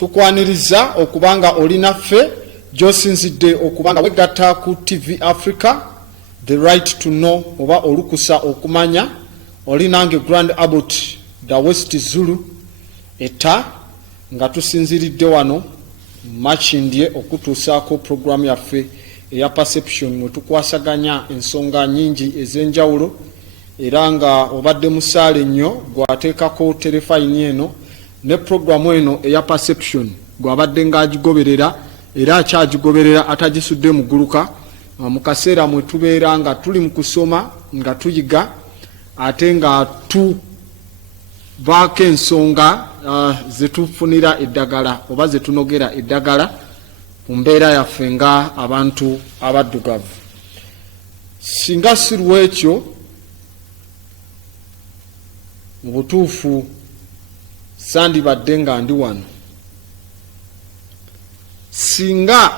tukwaniriza okubanga olinaffe gyosinzidde okubanga wegatta ku TV Africa, the right to know oba olukusa okumanya. Olinange Grand Abbot da West Zulu eta nga tusinziridde wano Makindye okutuusaako programu yaffe eya Perception mwe tukwasaganya ensonga nyingi ez'enjawulo, era nga obadde musaale nnyo gwateekako terefayini eno ne programu eno eya Perception gwabadde ng'agigoberera era akyagigoberera atagisudde mu gguluka mu kaseera mwe tubeera nga tuli mu kusoma nga tuyiga ate nga tubaako ensonga zetufunira eddagala oba zetunogera eddagala ku mbeera yaffe nga abantu abaddugavu. Singa siruwa ekyo mu butuufu sandibadde nga ndi wano. Singa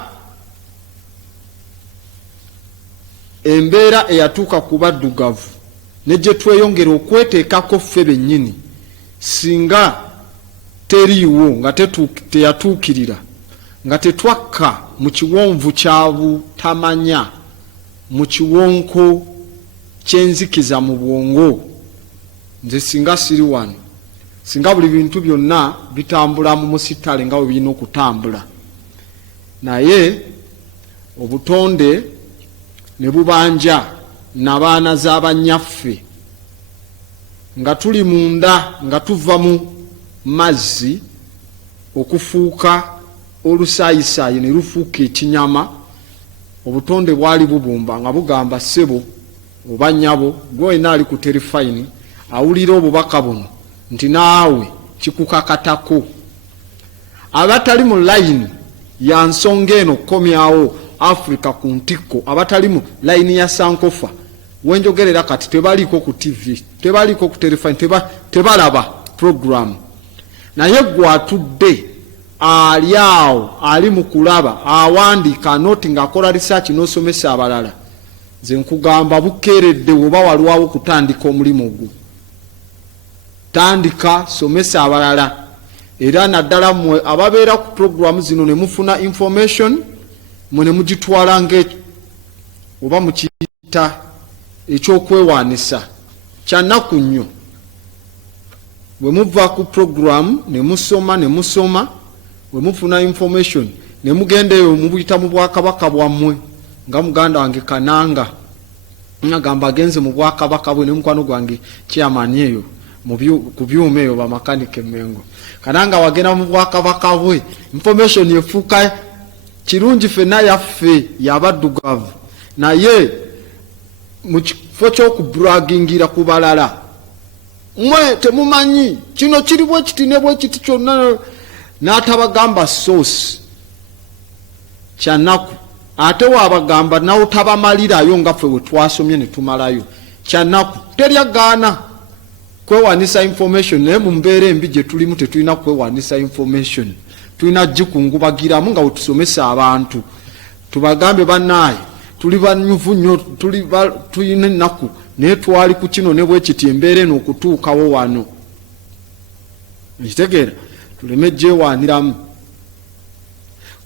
embeera eyatuuka ku baddugavu ne gye tweyongera okweteekako ffe bennyini, singa teriiwo nga teyatuukirira, nga tetwakka mu kiwonvu kya butamanya, mu kiwonko ky'enzikiza mu bwongo, nze singa siri wano, singa buli bintu byonna bitambula mu musitale nga bwe birina okutambula, naye obutonde ne bubanja n'abaana z'abanyaffe nga tuli munda nga tuva mu mazzi okufuuka olusaayisaayi ne lufuuka ekinyama, obutonde bwali bubumba nga bugamba ssebo oba nnyabo gwena ali ku terefayini awulira obubaka buno nti naawe kikukakatako. Abatali mu layini ya nsonga eno kukomyawo Africa ku ntikko, abatali mu layini ya Sankofa wenjogerera kati tebaliko ku TV, tebaliko ku terefayini, tebalaba program, naye gwatudde ali awo ali mu kulaba awandiika noti ng'akola research n'osomesa abalala, nze nkugamba bukeeredde oba waliwo kutandika omulimu ogwo, tandika somesa abalala. Era naddala mmwe ababeera ku programu zino ne mufuna information mwe ne mugitwala ng'ekyo oba mukiyita ekyokwewaanisa kyannaku nnyo. Bwe muva ku programu ne musoma bwe mufuna information ne mugenda eyo mubuyita mu bwakabaka bwammwe, nga muganda wange Kananga ngamba agenze mu bwakabaka bwe ne mukwano gwange chairman eyo ku byuma eyo bamakanike Mengo, Kananga wagenda mu bwakabaka bwe information yefuuka kirungi ffenna yaffe yabaddugavu, naye mu kifo ky'okubragingira ku balala mwe temumanyi kino kiri bwe kiti ne bwe kiti kyonna n'atabagamba source kyannaku, ate waabagamba nawe tabamalirayo nga ffe bwe twasomye ne tumalayo kyannaku. Teryagaana kwewanisa information, naye mu mbeera embi gye tulimu tetulina kwewanisa information, tulina gikungubagiramu nga wetusomesa abantu tubagambe bannaaye tuli banyuvu nnyo, tulina ennaku naye twali ku kino ne bwe kiti embeera eno okutuukawo wano. Ekitegeera tuleme gyewaaniramu,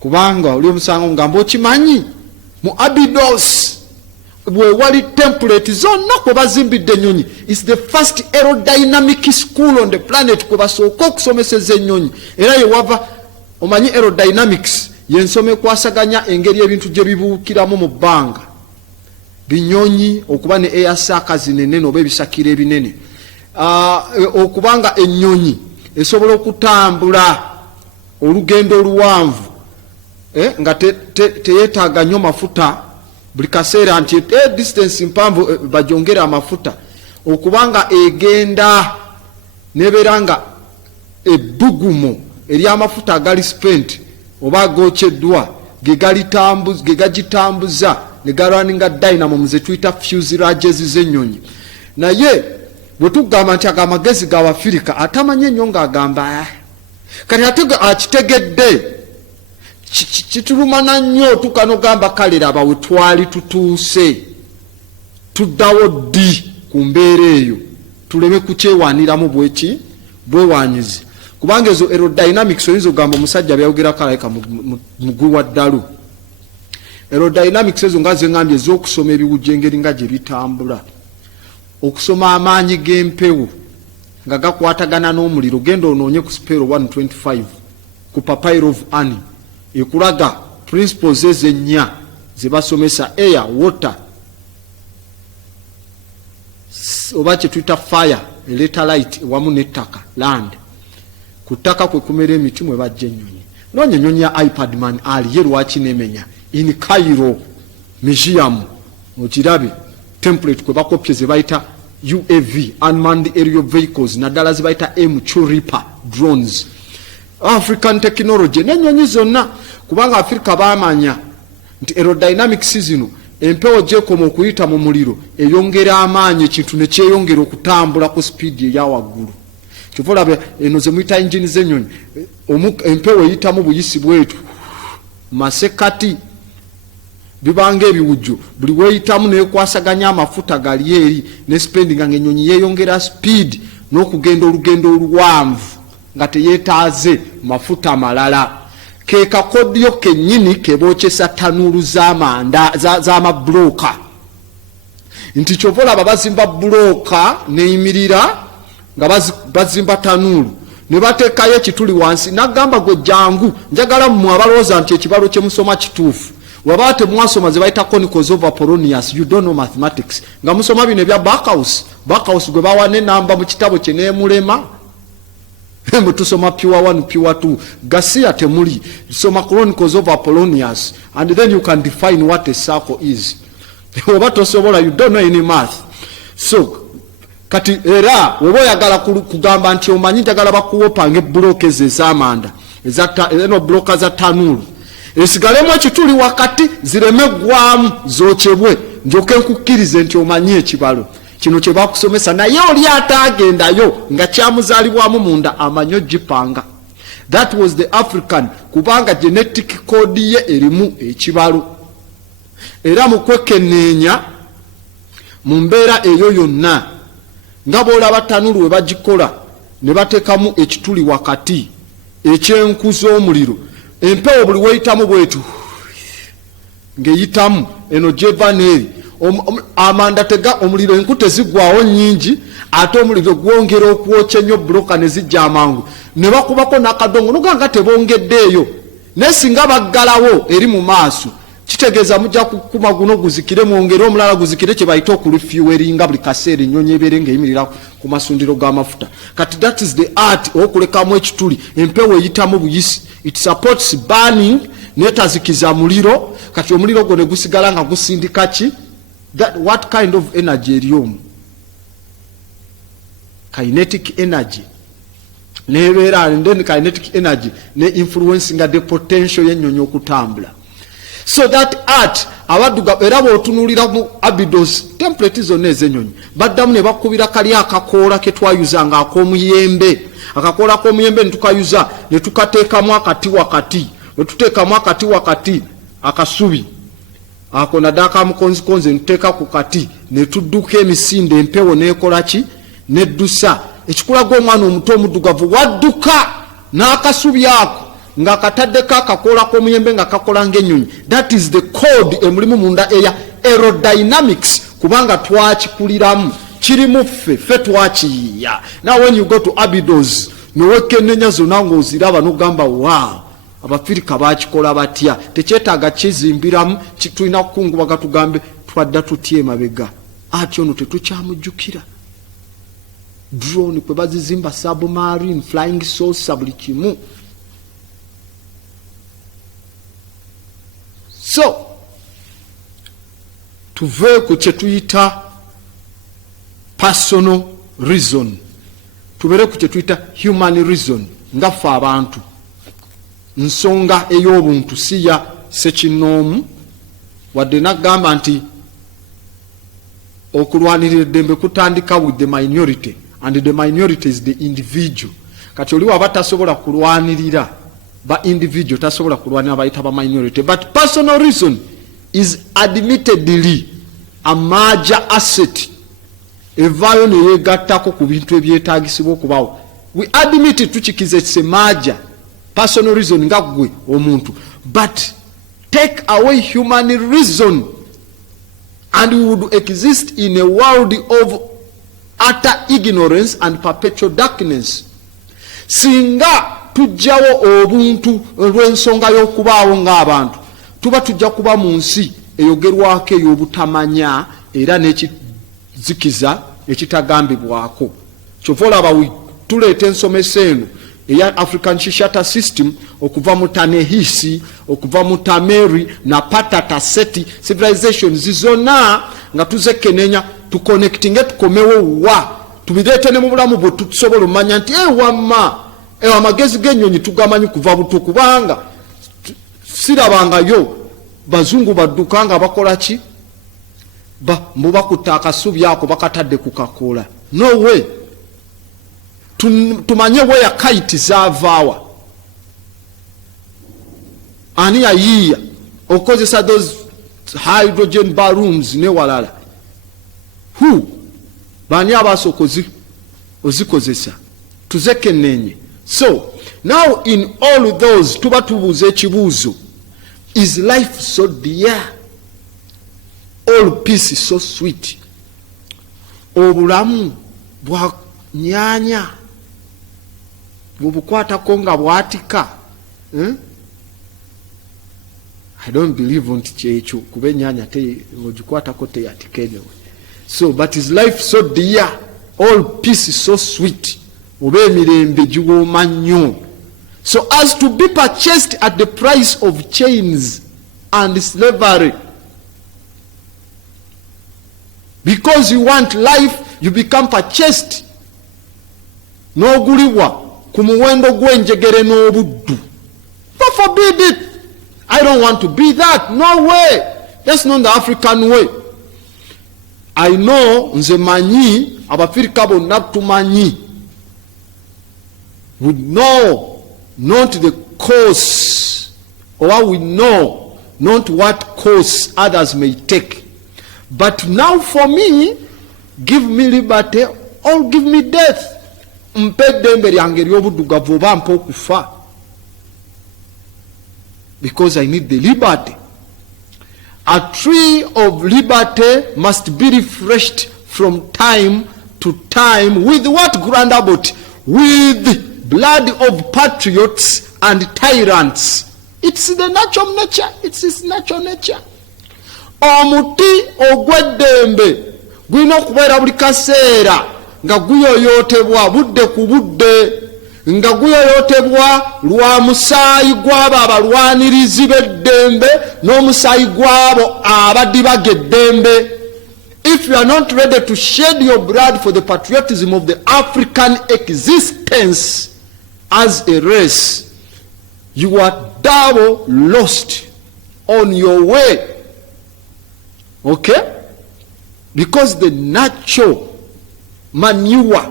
kubanga oli omusango mugamba okimanyi mu Abydos bwe wali template zonna kwe bazimbidde ennyonyi, is the first aerodynamic school on the planet kwe basooka okusomeseza ennyonyi, era ye wava omanyi aerodynamics y'ensoma ekwasaganya engeri ebintu gye bibuukiramu mu bbanga, binyonyi okuba ne airsaaka zinene oba ebisakiro ebinene, okubanga ennyonyi esobola okutambula olugendo oluwanvu nga teyeetaaga nnyo mafuta buli kaseera nti distance mpanvu bajongera amafuta, okubanga egenda nebeera nga ebbugumu ery'amafuta agali spent oba agokyeddwa ge gagitambuza ne galwaninga dynamo muze tuyita fuselage z'ennyonyi. Naye bwe tugamba nti agamagezi g'Abafirika atamanye nnyo ng'agamba kati ate akitegedde kitulumana nnyo tukanogamba kale laba we twali tutuuse tuddawo ddi ku mbeera eyo tuleme kukyewaaniramu bwewanyizi kubanga ezo aerodynamics oyinza ogamba omusajja byayogera kalayika mugwi wa ddalu. Aerodynamics ezo nga zengambye ez'okusoma ebiwujja engeri nga gye bitambula, okusoma amaanyi g'empewo nga gakwatagana n'omuliro. Genda onoonye ku Spero 125 ku Papyri of Ani ekulaga principles ez'ennya ze basomesa: air, water, oba kye tuyita fire, electrolyte wamu n'ettaka, land. Ku ttaka kwe kumera emiti mwe bajja ennyonyi. Noonya ennyonyi ya iPad man ali ye lwaki nemenya in Cairo museum okirabe template kwe bakopye ze bayita UAV, unmanned aerial vehicles, naddala ze bayita M2 Reaper drones. African technology n'ennyonyi zonna, kubanga Africa baamanya nti aerodynamics zino empewo gyekoma okuyita mu muliro eyongera amaanyi, ekintu ne kyeyongera okutambula ku speed eya waggulu. Kyovulabe eno ze muyita engine z'ennyonyi, empewo eyitamu buyisi bwetu masekati bibanga ebiwujjo, buli weeyitamu neekwasaganya amafuta gali eri ne spending nga ennyonyi yeeyongera speed n'okugenda olugendo oluwanvu nga teyeetaaze mafuta malala. Ke kakodyo kennyini kebokyesa tanuulu z'amabulooka. Nti kyova olaba bazimba bulooka neyimirira nga bazimba tanuulu ne bateekayo ekituli wansi, nagamba gwe jangu njagala mmwe abalowooza nti ekibalo kye musoma kituufu. Waba temwasoma ze bayita Chronicles of Apollonius, you don't know mathematics, nga musoma bino ebya Backhouse gwe bawane namba mu kitabo kye neemulema. Tusoma pure 1 pure 2 Garcia temuli, soma Chronicles of Apollonius and then you can define what a circle is. Oba tosobola, you don't know any math. So kati era woba oyagala kugamba nti omanyi njagala bakuwopanga ebbulooka ezo ez'amanda eno bbulooka za tanuulu esigalemu ekituli wakati zireme ggwamu zokyebwe njoke nkukkirize nti omanyi ekibalo kino kye bakusomesa, naye oli ataagendayo nga kyamuzaalibwamu munda amanyi ogipanga. That was the African, kubanga genetic code ye erimu ekibalo. Era mu kwekenneenya mu mbeera eyo yonna nga bw'olaba tanuulu we bagikola ne bateekamu ekituli wakati ekyenku z'omuliro, empewo buli weeyitamu bwetu ng'eyitamu eno gyeva n'eri amanda tega omuliro enku tezigwawo nnyingi, ate omuliro gwongera okwokya ennyo buloka ne zijja amangu ne bakubako n'akadongo noganga tebongeddeeyo, naye singa baggalawo eri mu maaso kitegeeza mujja kukuma guno guzikire mwongere omulala guzikire, kye bayita okulufiweringa buli kaseera ennyonyi ebeere ng'eyimirira ku masundiro g'amafuta. Kati that is the art okulekamu ekituli, empewo eyitamu buyisi, it supports burning, netazikiza muliro. Kati omuliro gwo ne gusigala nga gusindika ki? What kind of energy eryomu? Kinetic energy. Nebeera and then kinetic energy ne influencing the potential y'ennyonyi okutambula. So that art abaduga era bw'otunuulira mu Abydos template zonna ez'ennyonyi baddamu ne bakubira kali akakoola ke twayuzanga ak'omuyembe. Akakoola ak'omuyembe ne tukayuza ne tukateekamu akati wakati, ne tuteekamu akati wakati akasubi ako nadaka mukonzikonze nteeka ku kati ne tudduka emisinde, empewo n'ekola ki? Neddusa. Ekikulaga omwana omuto omuddugavu wadduka n'akasubi ako nga kataddeko akakoola k'omuyembe nga kakola ng'ennyonyi. That is the code emulimu munda eya aerodynamics, kubanga twakikuliramu kirimu ffe twakiyiiya. Now when you go to Abydos nowekennenya zonna ng'oziraba n'ogamba wow, Abafirika bakikola batya? Tekyetaaga kizimbiramu, tulina kukungubaga tugambe twadda tutya emabega. Ati ono tetukyamujjukira. Drone kwe bazizimba, submarine, flying saucer, buli kimu. So tuve ku kye tuyita personal reason, tubere ku kye tuyita human reason nga ffe abantu. Nsonga ey'obuntu si ya sekinoomu, wadde nagamba nti okulwanirira eddembe kutandika with the minority and the minority is the individual. Kati oli waba tasobola kulwanirira ba individual, tasobola kulwanira bayita ba minority. But personal reason is admittedly a major asset evaayo neyeegattako ku bintu ebyetaagisibwa okubawo we admit tuchikize semaja personal reason nga gwe omuntu, but take away human reason and we would exist in a world of utter ignorance and perpetual darkness. Singa tujjawo obuntu olw'ensonga y'okubaawo ng'abantu, tuba tujja kuba mu nsi eyogerwako ey'obutamanya era n'ekizikiza ekitagambibwako. Kyova olaba tuleeta ensomesa eno eya African Shishata System okuva mu Tanehisi, okuva mu Tameri na Patata Seti civilizations zonna nga tuzekenenya tuconnectinge tukomewo wa tubireete ne mu bulamu bwe tusobola omanya nti wamma amagezi g'ennyonyi tugamanyi kuva buto, kubanga sirabangayo bazungu badduka nga bakola ki mubakutta akasubi ako bakatadde ku kakola. No way. Tumanye where kite zavaawa ani yayiiya okozesa those hydrogen balloons ne walala. Who bani abasooka ozikozesa tuzekenenye. So now in all those tuba tubuuza ekibuuzo, is life so dear? All peace is so sweet? Obulamu bwa nyanya bubukwatako nga bwatika? I don't believe nti kyekyo kuba enyanya ogikwatako teyatika anyway. So but is life so dear? All peace is so sweet? Oba emirembe giwooma nnyo so as to be purchased at the price of chains and slavery? Because you want life, you become purchased. N'ogulibwa ku muwendo gw'enjegere n'obuddu. God forbid it. I don't want to be that. No way. That's not the African way. I know nze manyi abafirika bonna tumanyi. We know not the course, or we know not what course others may take. But now for me, give me liberty or give me death. Mpedembe lyange ly'obuddugavu oba mpa okufa. Because I need the liberty. A tree of liberty must be refreshed from time to time with what, Grandabot? With blood of patriots and tyrants. It's the natural nature. It's his natural nature. Omuti ogw'eddembe gulina okubeera buli kaseera nga guyoyootebwa budde ku budde, nga guyoyootebwa lwa musaayi gw'abo abalwanirizi b'eddembe n'omusaayi gw'abo abadibaga eddembe. If you are not ready to shed your blood for the patriotism of the African existence as a race, you are double lost on your way. Okay? Because the natural manure,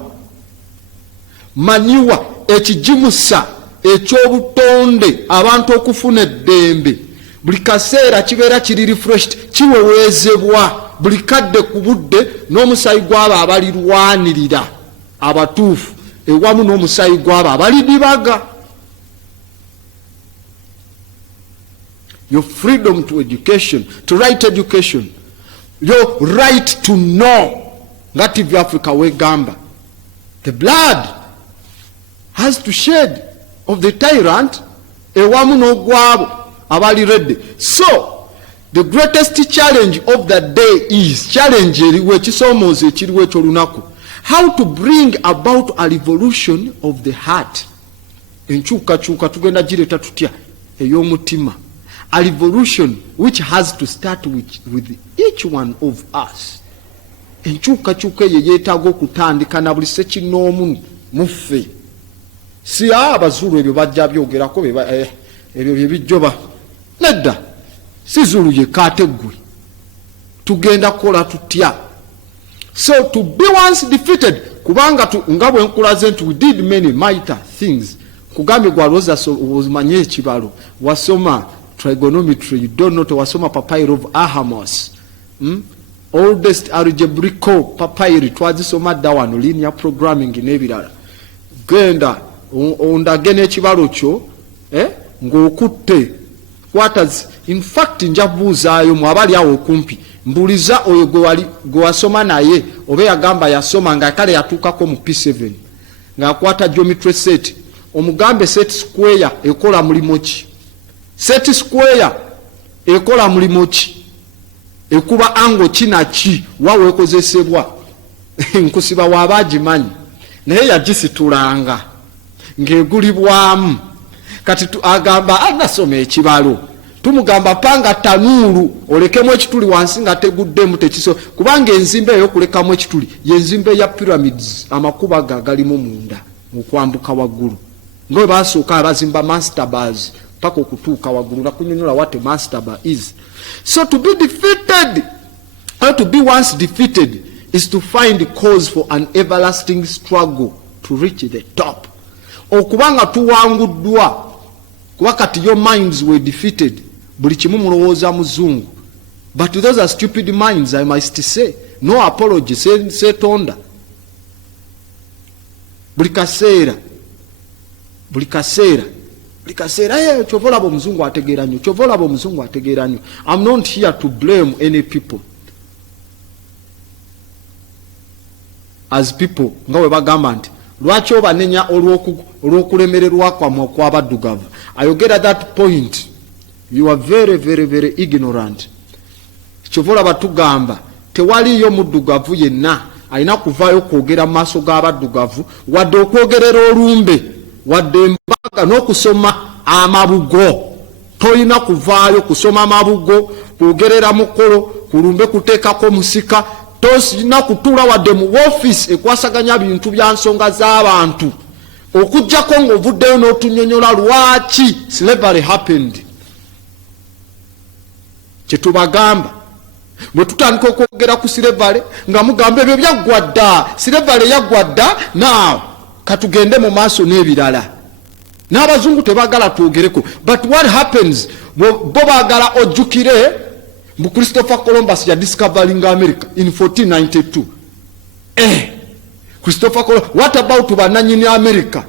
ekijimusa ekyobutonde abantu okufuna eddembe buli kaseera kibeera kiri refreshed, kiweweezebwa buli kadde ku budde n'omusaayi gw'abo abalirwanirira abatuufu ewamu n'omusaayi gw'abo abalidibaga. Your freedom to education, to right education, your right to know. Nga TV Africa wegamba, the blood has to shed of the tyrant ewamu n'ogwabo abali ready. So the greatest challenge of the day is challenge eriwe kisomooza ekiriwo ekyolunaku, how to bring about a revolution of the heart. Enkyukakyuka tugenda gireeta tutya ey'omutima. A revolution which has to start with each one of us. Enkyukakyuka eyo yeetaaga okutandika na buli sekinoomu muffe. Si abazulu ebyo bajja byogerako ebyo byebijjoba. Nedda, si zulu ye kaateggwe. Tugenda kukola tutya. So to be once defeated, kubanga nga bwe nkulaze nti we did many mighty things. Kugambye gwalowooza omanye ekibalo, wasoma trigonometry, you don't know to wasoma papyri of Ahamos. Oldest algebraical papyri twazisoma dda wano, linear programming n'ebirala. genda ondage n'ekibalo kyo ng'okutte kwatazi. In fact njabuuzaayo mwabali awo okumpi mbuliza oyo gwe wasoma naye oba yagamba yasoma nga kale yatuukako mu P7 ng'akwata geometry set omugambe set square ekola mulimo ki? Set square ekola mulimo ki? Ekuba ango kinaki waweekozesebwa nkusiba waabagimanyi naye yagisitulanga ng'egulibwamu. Kati agamba anasoma ekibalo tumugamba panga tanuulu olekemu ekituli wansi nga teguddemu tekiso kubanga enzimba ey'okulekamu ekituli yenzimba ya pyramids amakuba galimu munda okwambuka waggulu ngawe basooka abazimba mastabas paka okutuuka waggulu nakunyonyola what a mastaba is. So to be defeated or to be once defeated is to find the cause for an everlasting struggle to reach the top. Okubanga tuwanguddwa kuba kati your minds were defeated buli kimu mulowooza muzungu, but those are stupid minds, I must say. No apology, say tonda. Buli kaseera chovola bo muzungu ategeera nnyo, chovola bo muzungu ategeera nnyo. I'm not here to blame any people. As people nga we bagamba nti lwaki obanenya olw'okulemererwa kwammwe okw'abaddugavu. Ayogera that point you are very very very ignorant. Kyovola batugamba tewaliyo muddugavu yenna alina kuvaayo kwogera mu maaso g'abaddugavu wadde okwogerera olumbe wadde embaga n'okusoma amabugo. Tolina kuvaayo kusoma amabugo, kwogerera mukolo, kulumbe kuteekako musika. Tosina kutuula wadde mu office ekwasaganya bintu bya nsonga z'abantu okujjako ng'ovuddeyo n'otunyonyola lwaki slavery happened. Kyetubagamba bwe tutandika okwogera ku slavery nga mugamba ebyo byaggwa dda, slavery yaggwa dda, now katugende mu maaso n'ebirala. N'abazungu tebaagala twogereko, but what happens bo baagala ojjukire mu Christopher Columbus ya discovering America in 1492. Christopher Columbus, what about bananyini America?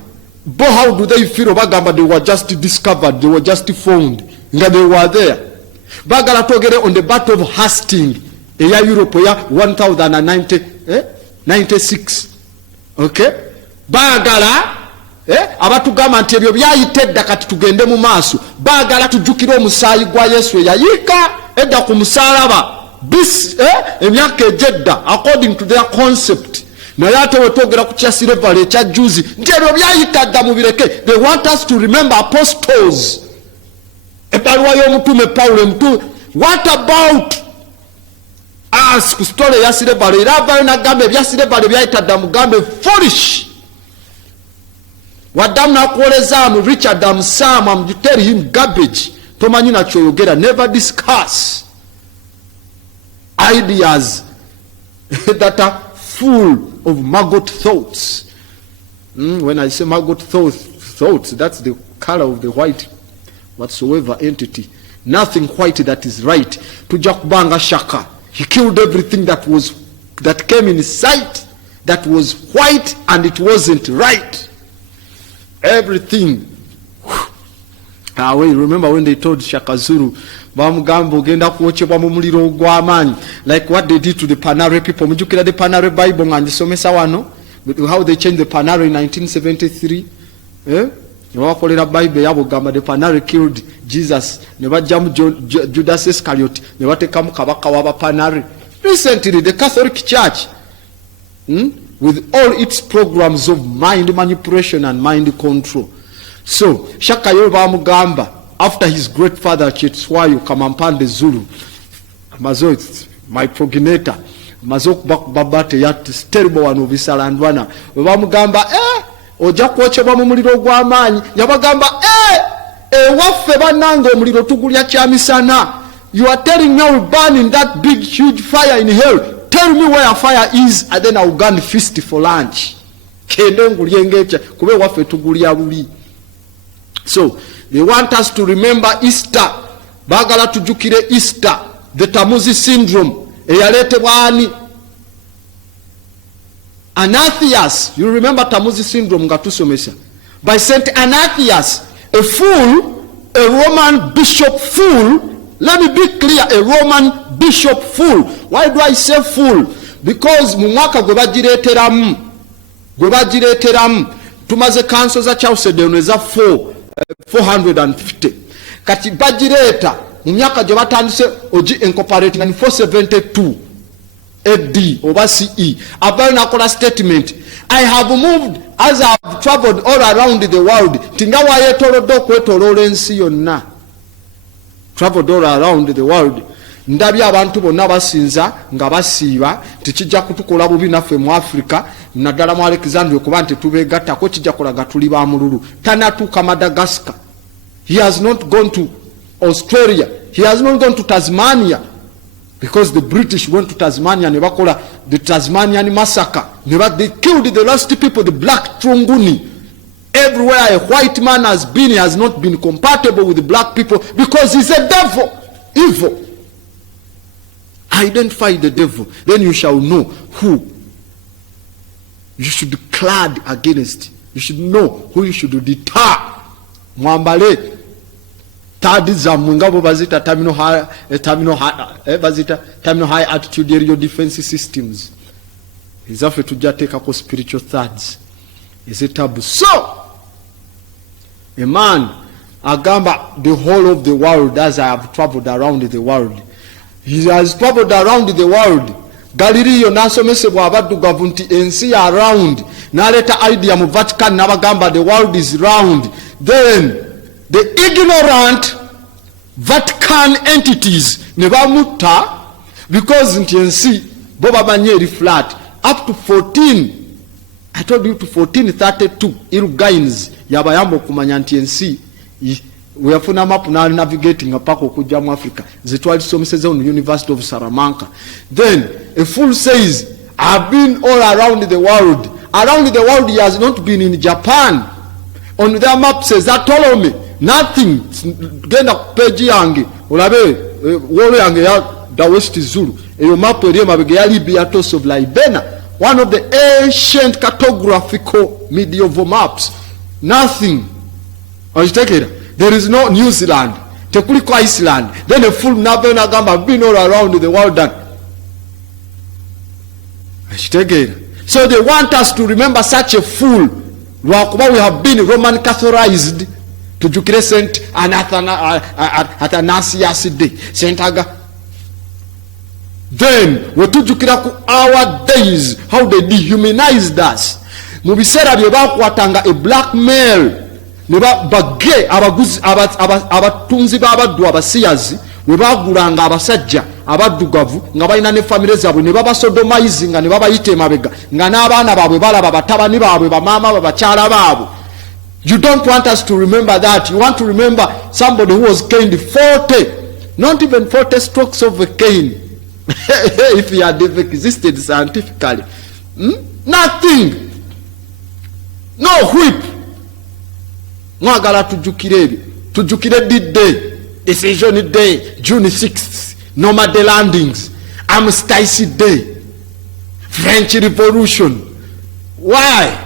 Bo how do they feel? Bagamba they were just discovered, they were just found, nga they were there. Bagala togere on the Battle of Hastings eya Europe ya 1096. Okay, bagala abatugamba nti ebyo byayitedda kati tugende mu maaso. Bagala tujjukire omusaayi gwa Yesu eyayika edda ku musalaba emyaka ejedda according to their concept. Naye ate wetwogera ku kya slavery ekya juzi nti ebyo byayitadda mu bireke. They want us to remember apostles. Ebbaluwa y'omutume Pawulo emutume. What about us ku story ya slavery? Era avayo n'agamba ebya slavery byayitadda mugambe foolish. Wadamu nakuolezaamu Richard amusaamu, you tell him garbage. Tomanyi nakyoyogera. Never discuss ideas that are full of maggot thoughts. When I say maggot thoughts, that's the color of the white whatsoever entity. Nothing white that is right. Tujja kubanga shaka. He killed everything that came in sight that was white, and it wasn't right. Everything. Remember when they told Shaka Zulu, bamugamba ogenda kuochebwa mu muliro ogw'amaanyi, like what they did to the Panare people. Mujukira the Panare Bible nga njisomesa wano, how they changed the Panare in 1973. Nebakolera Bible yabo gamba the Panare killed Jesus, ne bajjamu Judas Iscariot, ne batekamu kabaka waba Panare. Recently the Catholic Church, with all its programs of mind manipulation and mind control. So Shaka Yoba Mugamba, after his great father Chetswayo Kamampande Zulu, my progenitor, Mazok Babate yat terrible one of Visalandwana, Wamugamba, oja kuochebwa mu muliro gw'amaanyi. Yabagamba, waffe bannange omuliro tugulya kyamisana. You are telling me I will burn in that big huge fire in hell. Tell me where fire is, and then I will go and feast for lunch. Kende ngulye ngecha kube waffe tugulya buli. So they want us to remember Easter. Bagala tujukire Easter, the Tamuzi syndrome eyaleetebwa ani? Anathias, you remember Tamuzi syndrome ngatusomesa. By Saint Anathias, a fool, a Roman bishop fool. Let me be clear, a Roman bishop fool. Why do I say fool? Because mu mwaka gwe bagireeteramu tumaze council za Chalcedon eza 450. Kati bagireeta mu myaka gye batandise ogi incorporating in 472 AD oba CE. Abayo nakola statement, I have moved as I have traveled all around the world. Tinga wayetolodde okwetoloola ensi yonna. Traveled all around the world. Ndabye abantu bonna basinza nga basiiba tikijja kutukola bubi naffe mu Africa naddala mu Alexandria kuba nti tubeegattako kijja kulaga tuli ba mululu. Tanatuuka Madagascar. He has not gone to Australia. He has not gone to Tasmania. Because the British went to Tasmania and the Tasmanian massacre. They killed the last people, the black Trunguni. Everywhere a white man has been, he has not been compatible with the black people because he's a devil. Evil. Identify the devil. Then you shall know who you should clad against. You should know who you should deter. Mwambale. Bazita terminal high attitude area defense systems. Is after to just take a spiritual thirds. Is it taboo? So a man agamba the whole of the world as I have traveled around the world. He has traveled around the world. Galileo nasomesebwa abaddugavu nti ensi around. Naleta idea mu Vatican nabagamba the world is round. Then the ignorant Vatican entities nebamutta because nti ensi bo babanye eri flat up to 14. I told you to 1432 Irugines yabayamba okumanya nti ensi weyafuna map na navigating apaka okujja mu Africa zitwalisomeseza on University of Salamanca. Then a fool says I've been all around the world. Around the world he has not been in Japan. On their map says that Ptolemy nothing. Genda page yange olabe wolo yange ya the West Zulu eyo map eri mabege ya Libya Tos of Libena, one of the ancient cartographical medieval maps. Nothing. There is no New Zealand. Tekuliko Iceland. Then a full Nabena Gamba been all around the world. So they want us to remember such a fool. We have been Roman Catholicized to Jukire Saint Athanasius Day. Saint Aga. Then we took our days, how they dehumanized us. Mubisera byebakwatanga a black male. Bage abatunzi babaddu abasiyazi we bagulanga abasajja abaddugavu nga balina ne family zaabwe ne babasodomizing nga ne babayita emabega nga n'abaana baabwe balaba batabani baabwe bamaama babakyala baabwe. You don't want us to remember that. You want to remember somebody who was caned 40, not even 40 strokes of a cane. If he had existed scientifically. Nothing. No whip. Mwagala tujukire D-Day, Decision Day, June 6th, Normandy landings, Armistice Day, French Revolution. Why?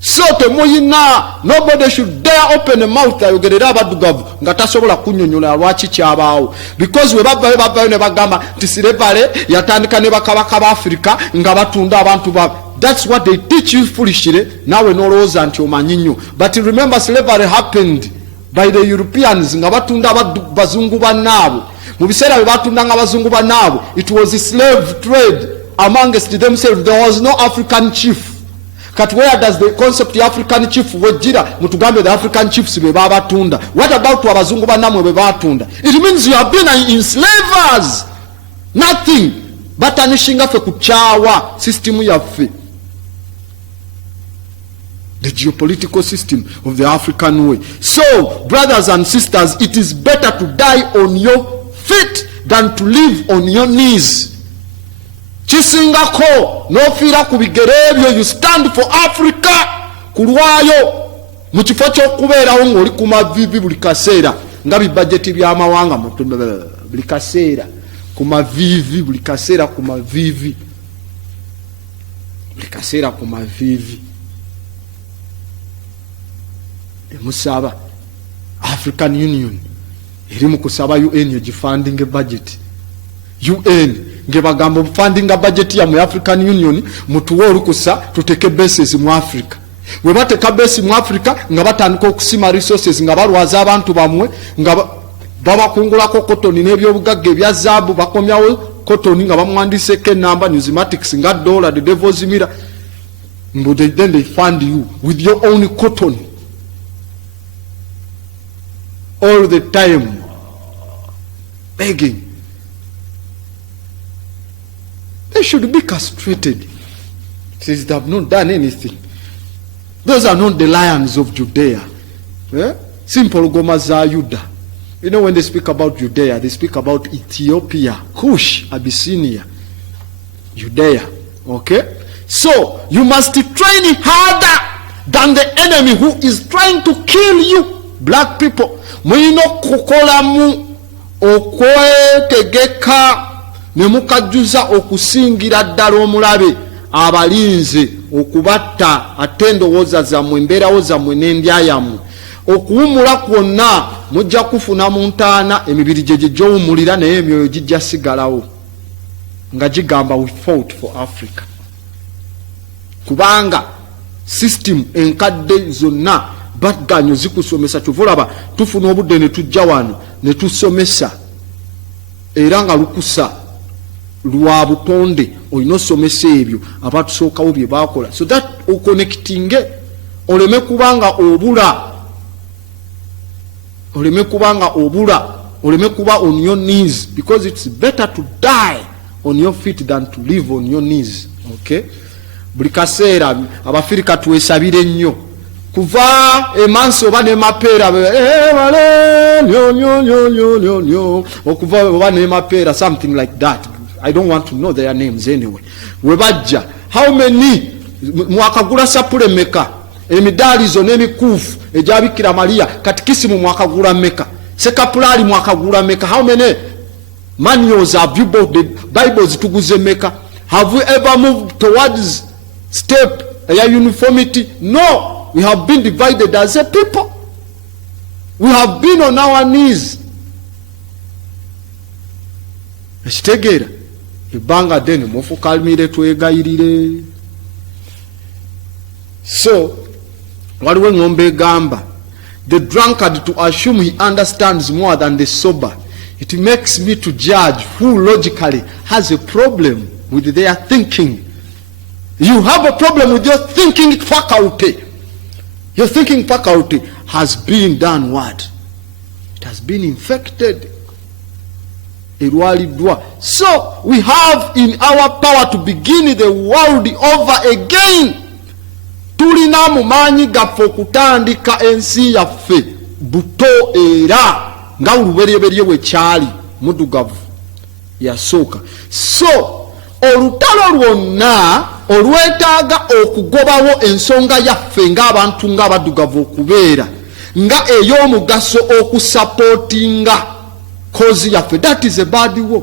So temuyina, nobody should dare open a mouth ayogerera abadugavu nga tasobola kunnyonnyola lwaki kyabaawo. Because we babayo ne bagamba nti Silevale yatandika ne bakabaka ba Africa nga batunda abantu baabwe. That's what they teach you foolishly. Now we know those and you. But remember, slavery happened by the Europeans. It was a slave trade amongst themselves. There was no African chief. But where does the concept of African chief wejira? Mutugambe the African chiefs bebabatunda. What about abazungu banamwe bebatunda? It means you have been enslavers. Nothing. But anishinga fe kuchawa system yaffe. The geopolitical system of the African way. So, brothers and sisters, it is better to die on your feet than to live on your knees. Chisingako, no fira kubigerebyo, you stand for Africa. Kulwayo, muchifocho kubera ungo, likuma vivi bulikasera. Ngabi budgeti bya mawanga, bulikasera. Kuma vivi, bulikasera kuma vivi. buli kaseera ku maviivi emusaba African Union eri mu kusaba UN egifunding budget UN ngebagamba funding budget ya mu African Union mutuwe olukusa tuteke bases mu Africa we bateka base mu Africa nga batandika okusima resources nga balwaza abantu bamwe nga babakungulako cotton n'ebyobugagga ebya zaabu bakomyawo cotton nga bamwandise ke number numismatics nga dollar the devil's mirror but then they fund you with your own cotton all the time begging. They should be castrated since they have not done anything. Those are not the lions of Judea. Simple Goma za Yuda. You know, when they speak about Judea, they speak about Ethiopia, Cush, Abyssinia, Judea. Okay? So, you must train harder than the enemy who is trying to kill you. Black people. Mwino kukolamu okwetegeka ne mukajuza okusingira ddala omulabe abalinze okubatta ate endowooza zammwe embeerawo zammwe n'endya yammwe okuwumula kwonna mujja kufuna mu ntaana emibiri gye gy'owumulira naye emyoyo gijja sigalawo nga gigamba we fought for Africa kubanga system enkadde zonna bagganyo zikusomesa kyovulaba tufuna obudde ne tujja wano ne tusomesa era nga lukusa lwa butonde olina osomesa ebyo abatusookawo bye bakola so that oconnectinge oleme kubanga obula oleme kuba on your knees because it's better to die on your feet than to live on your knees. Okay, buli kaseera abafirika tuwesabire nnyo kuva emansi oba ne mapeera wale nyo okuva oba ne mapeera something like that. I don't want to know their names anyway. Webajja how many mwakagula sapule meka emidaali zo n'emikuufu egyabikira Maria katikisimu mwakagula meka sekapulari mwakagula meka how many manuals have you bought the Bibles tuguze meka have we ever moved towards step ya uniformity? No. We have been divided as a people. We have been on our knees. Ekitegeera ebbanga ddene mufukalimire twegayirire. So waliwo eng'ombe egamba the drunkard to assume he understands more than the sober. It makes me to judge who logically has a problem with their thinking. You have a problem with your thinking faculty. Your thinking faculty has been done what? It has been infected. So we have in our power to begin the world over again. Tulina mu maanyi gaffe okutandika ensi yaffe buto era nga olubereberye bwe kyali muddugavu yasooka. So olutalo lwonna olwetaaga okugobawo ensonga yaffe ng'abantu ng'abaddugavu okubeera nga ey'omugaso okusapootinga kozi yaffe. That is a bad war.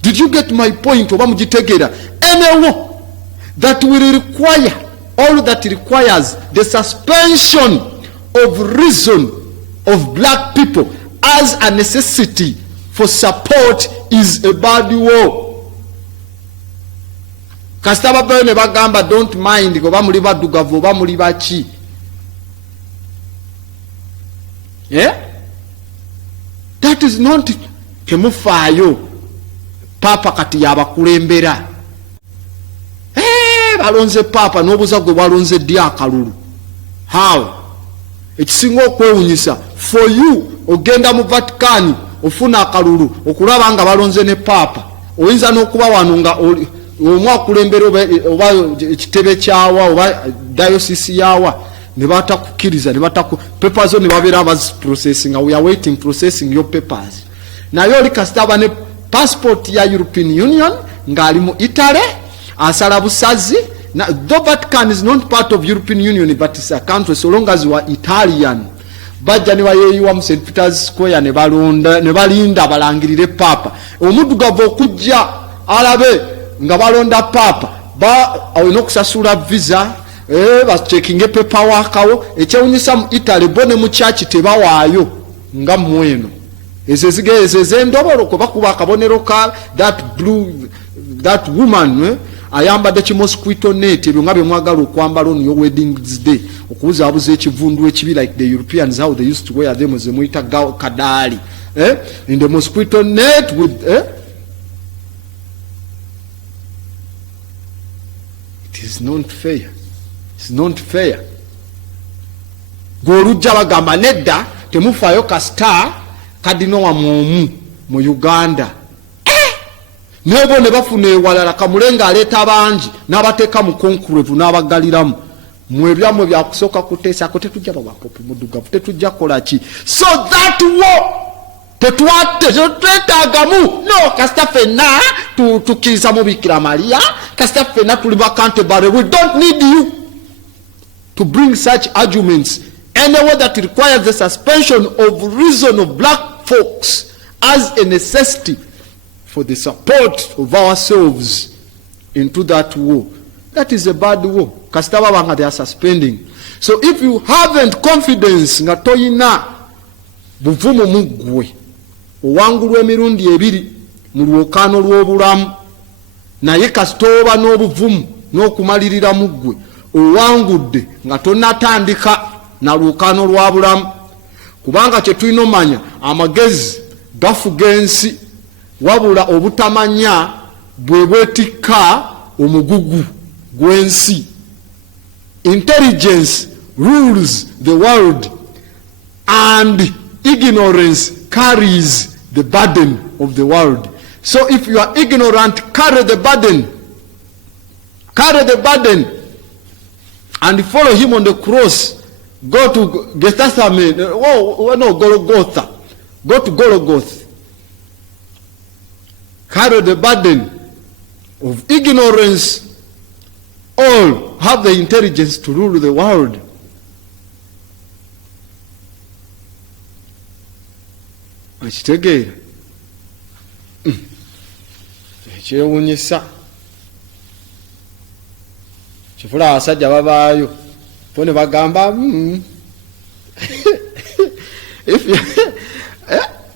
Did you get my point? Oba mugitegeera? Any war that will require, all that requires the suspension of reason of black people as a necessity for support is a bad war. Kasita babayo ne bagamba don't mind oba muli baddugavu oba muli baki. That is not temufaayo papa kati yabakulembera. Balonze papa n'obuza gwe balonze ddi akalulu. How? Ekisinga okwewunyisa for you ogenda mu Vatican ofuna akalulu okulaba nga balonze ne papa oyinza n'okuba wano nga omwakulembera oba ekitebe kyawa oba diocese yawa ne batakukkiriza ne bataku papers zo ne babeera processing. We are waiting processing your papers. Naye oli kasita aba ne passport ya European Union ng'ali mu Italy asala busazi. Now, though Vatican is not part of European Union, but it's a country, so long as you are Italian. Bajja ne bayeyiwa mu St. Peter's Square ne balinda balangirire papa. Omuddugavu okujja alabe nga balonda papa olina okusasula visa bacekinge pepawakawo ekyewunyisa mu Italy bo ne mu church tebawaayo nga mweno ezo ez'endobolo kwe bakuba akabonero ka that woman ayambadde kimosquito net ebyo nga bye mwagala okwambala on your wedding day okubuzaabuza ekivundu ekibi like the Europeans how they used to wear them ze muyita kadaali in the mosquito net with it is not fair. It's not fair. Golujja bagamba nedda temufaayo kasita kadino wa mu Uganda. Nebo ne bafuna ewalala Kamulenga aleeta abangi n'abateeka mu conclave n'abagaliramu mwebyamwe byakusooka kuteesa ko tetujja bawapopu muddugavu tetujja kola ki so that war tetwetagamu no kasita fenna tukiriza mu Bikira Maria kasita fenna tuli accountable. We don't need you to bring such arguments anywhere that requires the suspension of reason of black folks as a necessity for the support of ourselves into that war. That is a bad war. Kasita babanga they are suspending. So if you haven't confidence nga toyina buvumu mugwe owangulwa emirundi ebiri mu lwokaano lw'obulamu naye kasita oba n'obuvumu n'okumalirira mugwe owangudde nga tonatandika na lwokaano lwa bulamu kubanga kye tulina omanya amagezi gafuga ensi wabula obutamanya bwe bwetikka omugugu gw'ensi. Intelligence rules the world and ignorance carries the burden of the world. So if you are ignorant, carry the burden and follow him on the cross. Go to Gethsemane, Golgotha. Go to Golgotha. Carry the burden of ignorance. All have the intelligence to rule the world. Ekitegeera ekyewuunyisa kifula abasajja babaayo po ne bagamba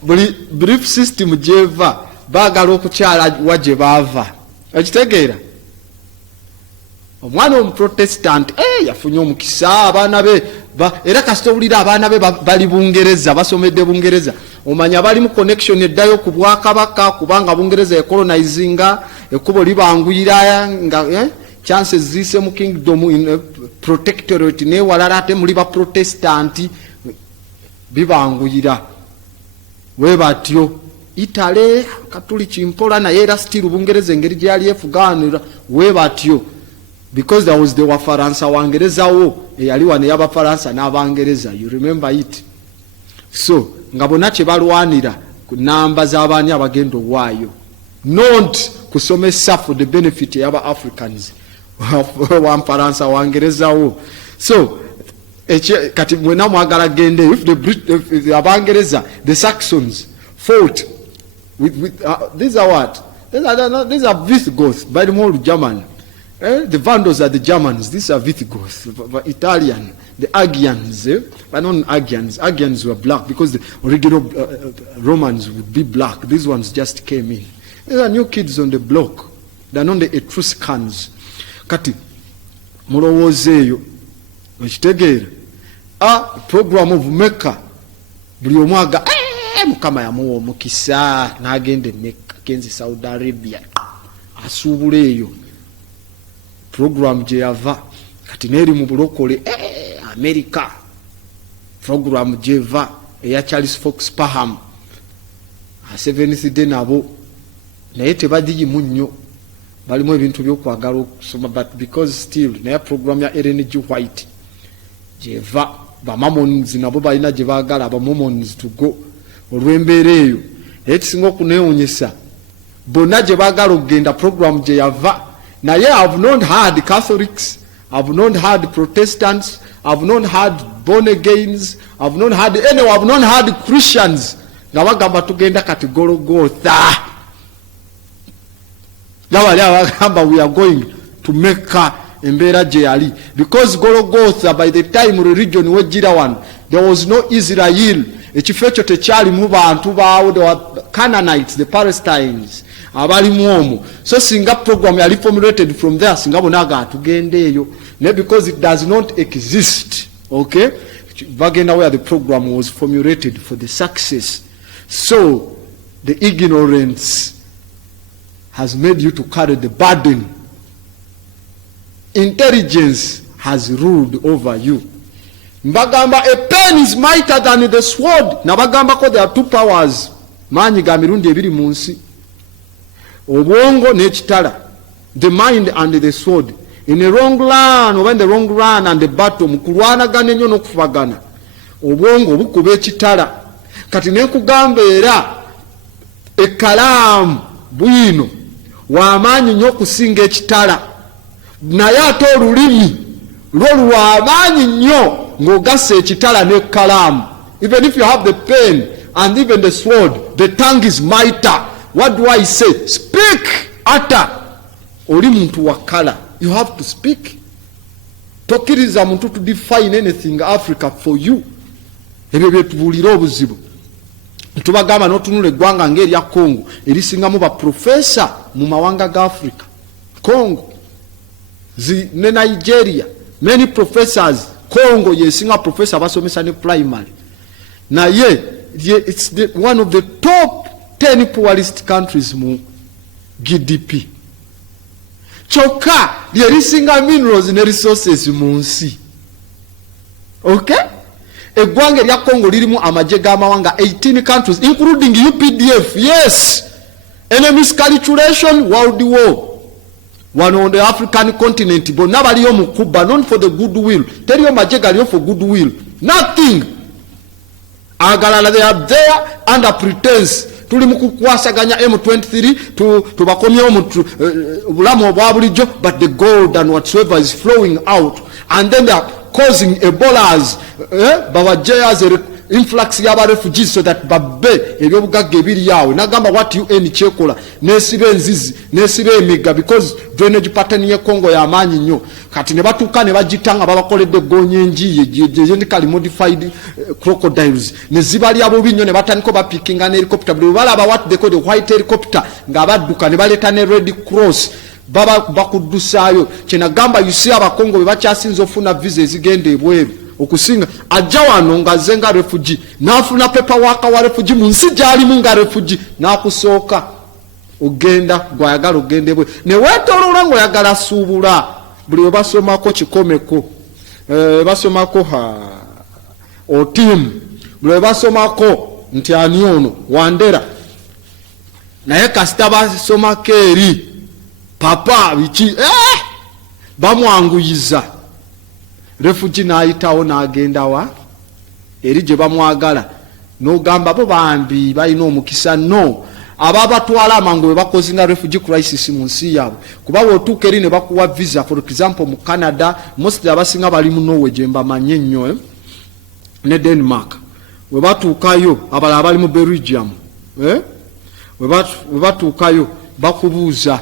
buli belief system gyeva baagala okukyala wa gye baava. Ekitegeera omwana omuprotestant yafunye omukisa abaana be era kasita owulira abaana be bali Bungereza basomedde Bungereza omanya bali mu connection eddayo ku Bwakabaka kubanga Bungereza ecolonizinga ekkubo libanguyira nga chances zise mu kingdom in protectorate ne walala ate muli ba protestant bibanguyira we batyo Italy Katoliki mpola naye era still Bungereza engeri gye yali efuganira we batyo because there was the Wafaransa Wangereza wo eyali wane y'Abafaransa n'Abangereza. You remember it. So nga bonna kye balwanira ku namba z'abaani abagenda owaayo not kusomesa for the benefit y'aba Africans Wafaransa Wangereza wo. So kati mwena mwagala gende if the Abangereza the Saxons fought with these are what these are Visigoths by the more German. The Vandals are the Germans. These are Visigoths, Italian, the Agians, but not Agians. Agians were black because the original Romans would be black. These ones just came in. These are new kids on the block. They are not the Etruscans. Kati, mulowoozeeyo ekitegeera program of Mecca buli omu aga Mukama yamuwa omukisa n'agenda Mecca genzi Saudi Arabia asuubula eyo program gye yava kati neeri mu bulokole America program gyeva eya Charles Fox Parham Seventh Day nabo naye tebagiyimu nnyo balimu ebintu by'okwagala okusoma but because still naye program ya Ellen G. White gyeva bamamons nabo balina gye baagala abamomons to go olw'embeera eyo naye kisinga okuneewunyisa bonna gye baagala okugenda program gye yava naye I've not had Catholics, I've not had Protestants, I've not had born agains, I've not had anyone, I've not had Christians nga bagamba tugenda kati Golgotha we are going to make embeera gye yali, because Golgotha by the time religion wejjira wano there was no Israel. Ekifo ekyo tekyalimu bantu baawo, the Canaanites, the Palestines abalimu omwo. So singa program yali formulated from there, singa bonaga tugende eyo naye because it does not exist, okay, bagenda where the program was formulated for the success. So the ignorance has made you to carry the burden. Intelligence has ruled over you. Mbagamba, a pen is mightier than the sword. Nabagamba ko there are two powers. Manyi ga mirundi ebiri mu nsi. Obwongo n'ekitala. The mind and the sword. In a wrong run, when the wrong run and the battle, mukulwanagana ennyo n'okufagana. Obwongo bukuba ekitala. Kati nekugamba era ekkalaamu bwino w'amaanyi nnyo okusinga ekitala. Naye ate olulimi lwo lw'amaanyi nnyo ng'ogassa ekitala n'ekkalaamu. Even if you have the pen and even the sword, the tongue is mightier. What do I say? Speak, utter. Oli muntu wakala. You have to speak. Tokkiriza muntu to define anything Africa for you. Ebyo byetubuulira obuzibu. Tubagamba n'otunula eggwanga ng'erya Congo erisingamu baprofesa mu mawanga ga Africa. Congo ne Nigeria, many professors. Congo yesinga professor basomesa ne primary. Naye it's one of the top 10 poorest countries mu GDP. Choka lyerisinga minerals ne resources mu nsi. Okay? Eggwanga lya Congo lirimu amaje g'amawanga 18 countries including UPDF. Yes. Enemies calculation, world war. One on the African continent, but nobody on Cuba, not for the goodwill. Tell you Majega for goodwill. Nothing. Agalala, they are there under pretense. Tulimukukwasaganya M23 to bakomyo bulamu obwabulijjo, but the gold and whatsoever is flowing out, and then they are causing Ebolas, Bawajayas, influx y'aba refugees, so that babbe ebyobugagga ebiri yawe. Nagamba what UN kyekola nesiba enzizi nesiba emiga, because drainage pattern ye Congo y'amaanyi nnyo. Kati ne batuuka ne bagitanga babakoledde gonye enjiye genetically modified crocodiles ne zibalya bubi nnyo, ne batandika bapikinga ne helicopter. Buli balaba what they call the white helicopter ng'abadduka ne baleeta ne Red Cross baba bakuddusayo. Kyenagamba you see abakongo bebakyasinza ofuna visa ezigenda ebweru okusinga ajja wano ng'azze refugee n'afuna paperwork wa refugee mu nsi gy'alimu nga refugee n'akusooka ogenda gwayagala ogende bwe ne weetooloola ng'oyagala suubula. Buli we basomako kikomeko basomako otimu, buli we basomako nti ani ono Wandera, naye kasita basomako eri papa biki bamwanguyiza. Refugee n'ayitawo n'agenda wa eri gye bamwagala, n'ogamba bo bambi balina omukisa. No, ababatwala amangu bebakozinga refugee crisis mu nsi yaabwe, kuba bw'otuuka eri ne bakuwa visa. For example mu Canada, most abasinga bali mu Norway gye mbamanye ennyo ne Denmark. We batuukayo abalala bali mu Belgium, we batuukayo bakubuuza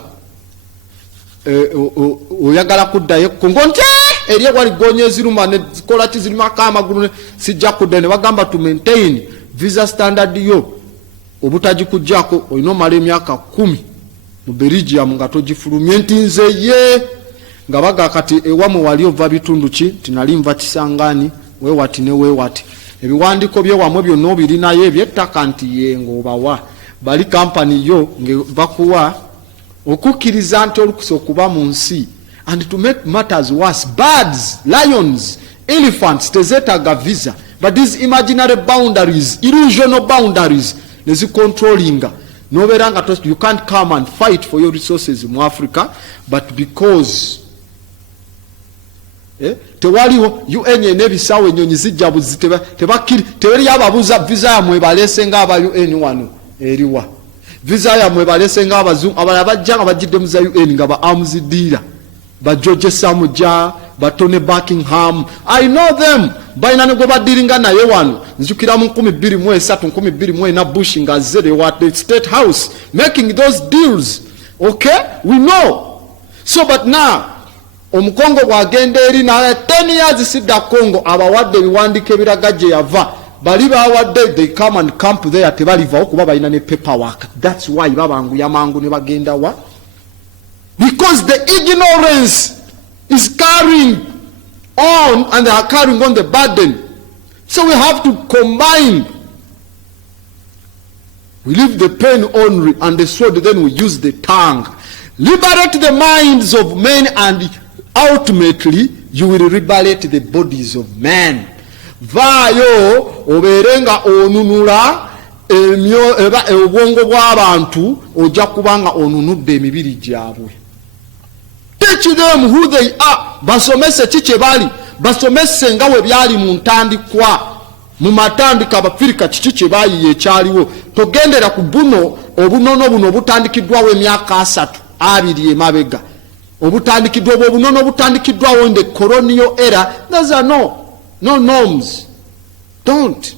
oyagala kuddayo Congo nti eri wali gonye ziruma ne zikola kizirima kamagulu sijja kudda. Ne bagamba to maintain visa standard yo obutajikujjako olina omala emyaka 10 mu Belgium nga togifulumye nti nze ye nga baga kati ewamu wali ova bitundu ki tinali nva Kisangani wewati ne wewati ebiwandiiko byewamwe byonna obirinayo ebyettaka nti ye ng'obawa bali kampani yo ngebakuwa okukkiriza nti olukusa okuba mu nsi. And to make matters worse, birds, lions, elephants tezeetaga visa, but these imaginary boundaries, illusional boundaries nezi controllinga nobeera nga you can't come and fight for your resources mu Africa, but because tewaliwo UN n'ebisaawo ennyonyi zijja buzi tebali ababuuza visa yamwe baleese ng'aba UN wano eriwa visa yamwe baleese ng'abazungu abalala bajja nga bajjidde mu za UN nga ba arms dealer ba George Samuja ba Tony Buckingham. I know them balina ne gwe badiringa naye wano. Nzukira mu 2023 2024 Bush nga zere what the State House making those deals Okay, we know. So but now omukongo gwagenda eri na 10 years sidda Congo abawadde biwandike biraga gye yava bali bawadde they come and camp there tebaliva okuba balina ne paperwork. That's why babanguya mangu ne bagenda wa, because the ignorance is carrying on and they are carrying on the burden. So we have to combine. We leave the pen only and the sword, then we use the tongue. Liberate the minds of men and ultimately you will liberate the bodies of men. Vayo oberenga onunula obwongo bw'abantu ojja kubanga onunudde emibiri gyabwe. Teach them who they are. Basomese kiki bali. Basomese nga we byali mu ntandikwa. Mu matandika abafirika kiki kye bayiye ekyaliwo. Togendera ku buno obunono buno obutandikiddwawo emyaka 3 2 emabega. Obutandikiddwa obunono obutandikiddwawo in the colonial era. Those are no norms. Don't.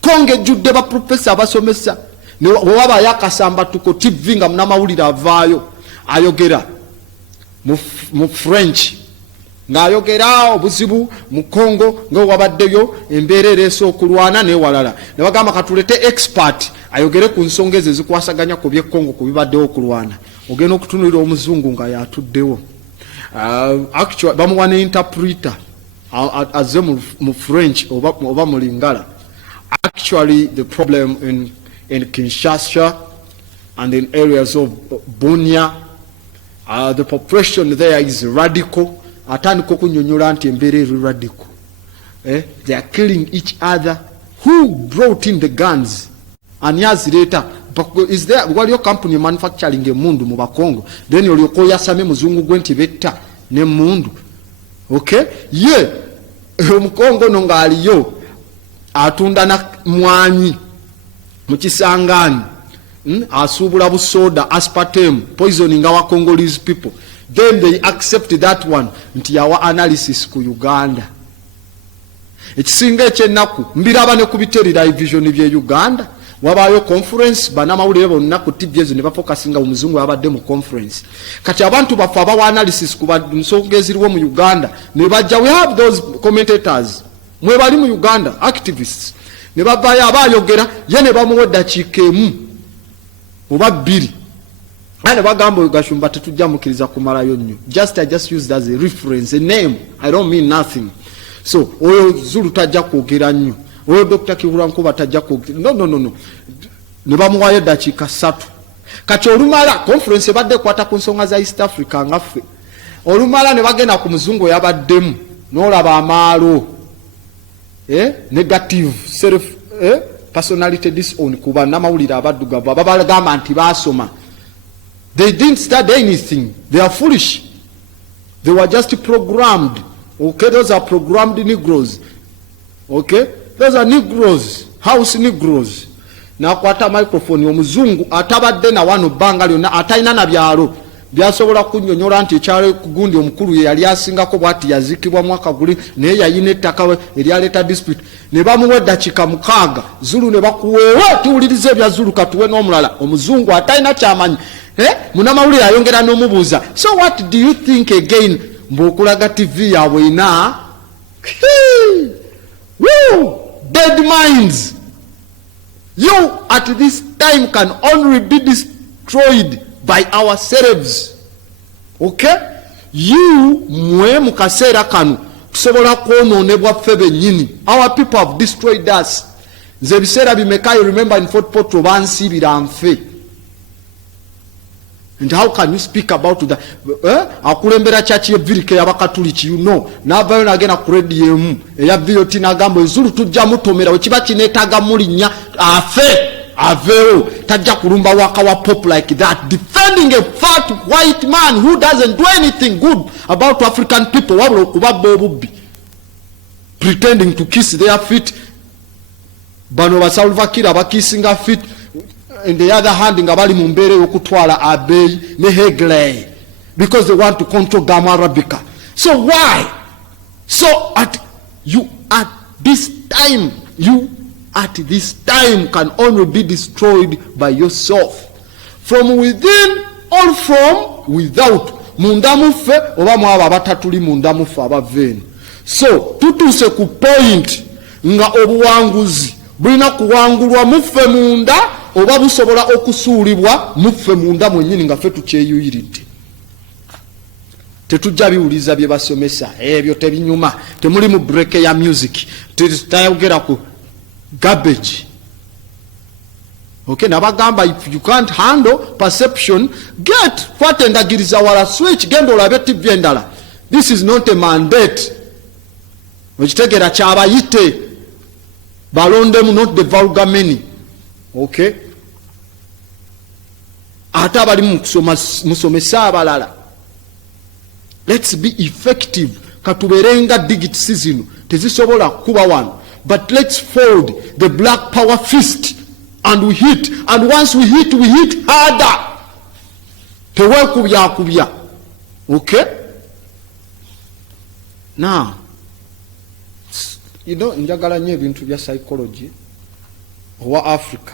Konge judde ba professor abasomesa. Ne waba yakasamba tuko TV nga munamawulira avaayo. Ayogera mu French. Ngayogera obuzibu mu Congo ngo wabaddeyo embeera ereese okulwana ne walala. Ne bagamba katulete expert ayogere ku nsonga ezo zikwasaganya ku bye Congo ku bibaddewo okulwana. Ogenda okutunulira omuzungu nga yatuddewo. Actually bamuwa ne interpreter as mu French oba mu Lingala. Actually the problem in Kinshasa and in areas of Bunia, the population there is radical. Atandika okunyonyola nti embeera eri radical. They are killing each other. Who brought in the guns? Ani azireta? Is there waliyo company manufacturing emundu mu Bakongo? Then olyoka oyasame muzungu gwe nti betta ne mundu. Okay? Ye omukongo no ngaliyo atunda na mwanyi mu kisangani. Asubula busoda, aspartame, poisoning our Congolese people. Then they accept that one nti yawa analysis ku Uganda. Ekisinga ekyennaku mbiraba ne kubiterira vision bye Uganda. Wabayo conference banamawulire bonna ku TV ezo ne bafocusinga omuzungu abadde mu conference. Kati abantu bafa abawa analysis ku nsonga eziriwo mu Uganda ne bajja. We have those commentators mwe bali mu Uganda, activists. Ne babayo abayogera ye ne bamuwa dakiika emu oba 2. And bagamba gashumba tetujja mukiriza kumalayo nnyo. I just used as a reference, a name. I don't mean nothing. So oyo Zulu tajja kwogera nnyo. Oyo Dr. Kibula Nkuba tajja kwogera. No. Ne bamuwayo dakiika 3. Kati olumala conference badde kwata ku nsonga za East Africa ngaffe. Olumala ne bagenda ku muzungu yabaddemu n'olaba amaalo. Negative self personality disown kuba namawulira abaddugavu ababagamba nti basoma. They didn't study anything. They are foolish. They were just programmed. Okay, those are programmed Negroes. Okay, those are Negroes, house Negroes. Na kwata microphone omuzungu atabadde na wano banga lyonna atayina na byalo byasobola kunnyonnyola nti ekyalo kugundi omukulu ye yali asingako bwati yazikibwa mwaka guli naye yayina ettaka eryaleeta dispute ne bamuwa eddakiika 6. Zulu ne bakuweewa tuwulirize ebya Zulu katuwe n'omulala. Omuzungu atayina kyamanyi. Munamawulire ayongera n'omubuuza, so what do you think again mbokulaga TV yaabwe ina dead minds. You at this time can only be destroyed by ourselves. Okay? You mwe mukaseera kanu tusobola kwonoonebwa ffe bennyini. Our people have destroyed us. Nze biseera bimeka, you remember in Fort Portal bansibira nfe. And how can you speak about that? Akulembera chachi ye virike y'abakatuliki, you know. N'avayo n'agenda ku radio emu eya VOT n'agamba ezulu tujja mutomera wekiba kineetaaga mulinnya aveewo tajja kulumba waka wa pop like that, defending a fat white man who doesn't do anything good about African people, wabula okubabba obubbi, pretending to kiss their feet. Bano Salva Kiir abakisinga feet, in the other hand nga bali mu mbeera y'okutwala abeeyi ne Hegley because they want to control Gama Arabica. So why? So at this time can only be destroyed by yourself. from within or from without, munda muffe oba mwabo abatatuli munda muffe abava eno. So tutuuse ku point nga obuwanguzi bulina kuwangulwa muffe munda oba busobola okusuulibwa muffe munda mwennyini nga ffe tukyeyuyiridde. Tetujja biwuliza bye basomesa ebyo tebinyuma, temuli mu break ya music, tayogera ku garbage. Okay, nabagamba if you can't handle perception, get kwate ndagiriza wala switch, genda olabe TV endala. This is not a mandate. Okitegera kyabayite balondemu, not the vulgar many. Okay, ate abali musomesa abalala. Let's be effective. Katuberenga digits zino tezisobola kuba wano, but let's fold the black power fist and we hit, and once we hit harder. Tewekubya. Okay, now njagala nnyo ebintu bya psychology owa Africa,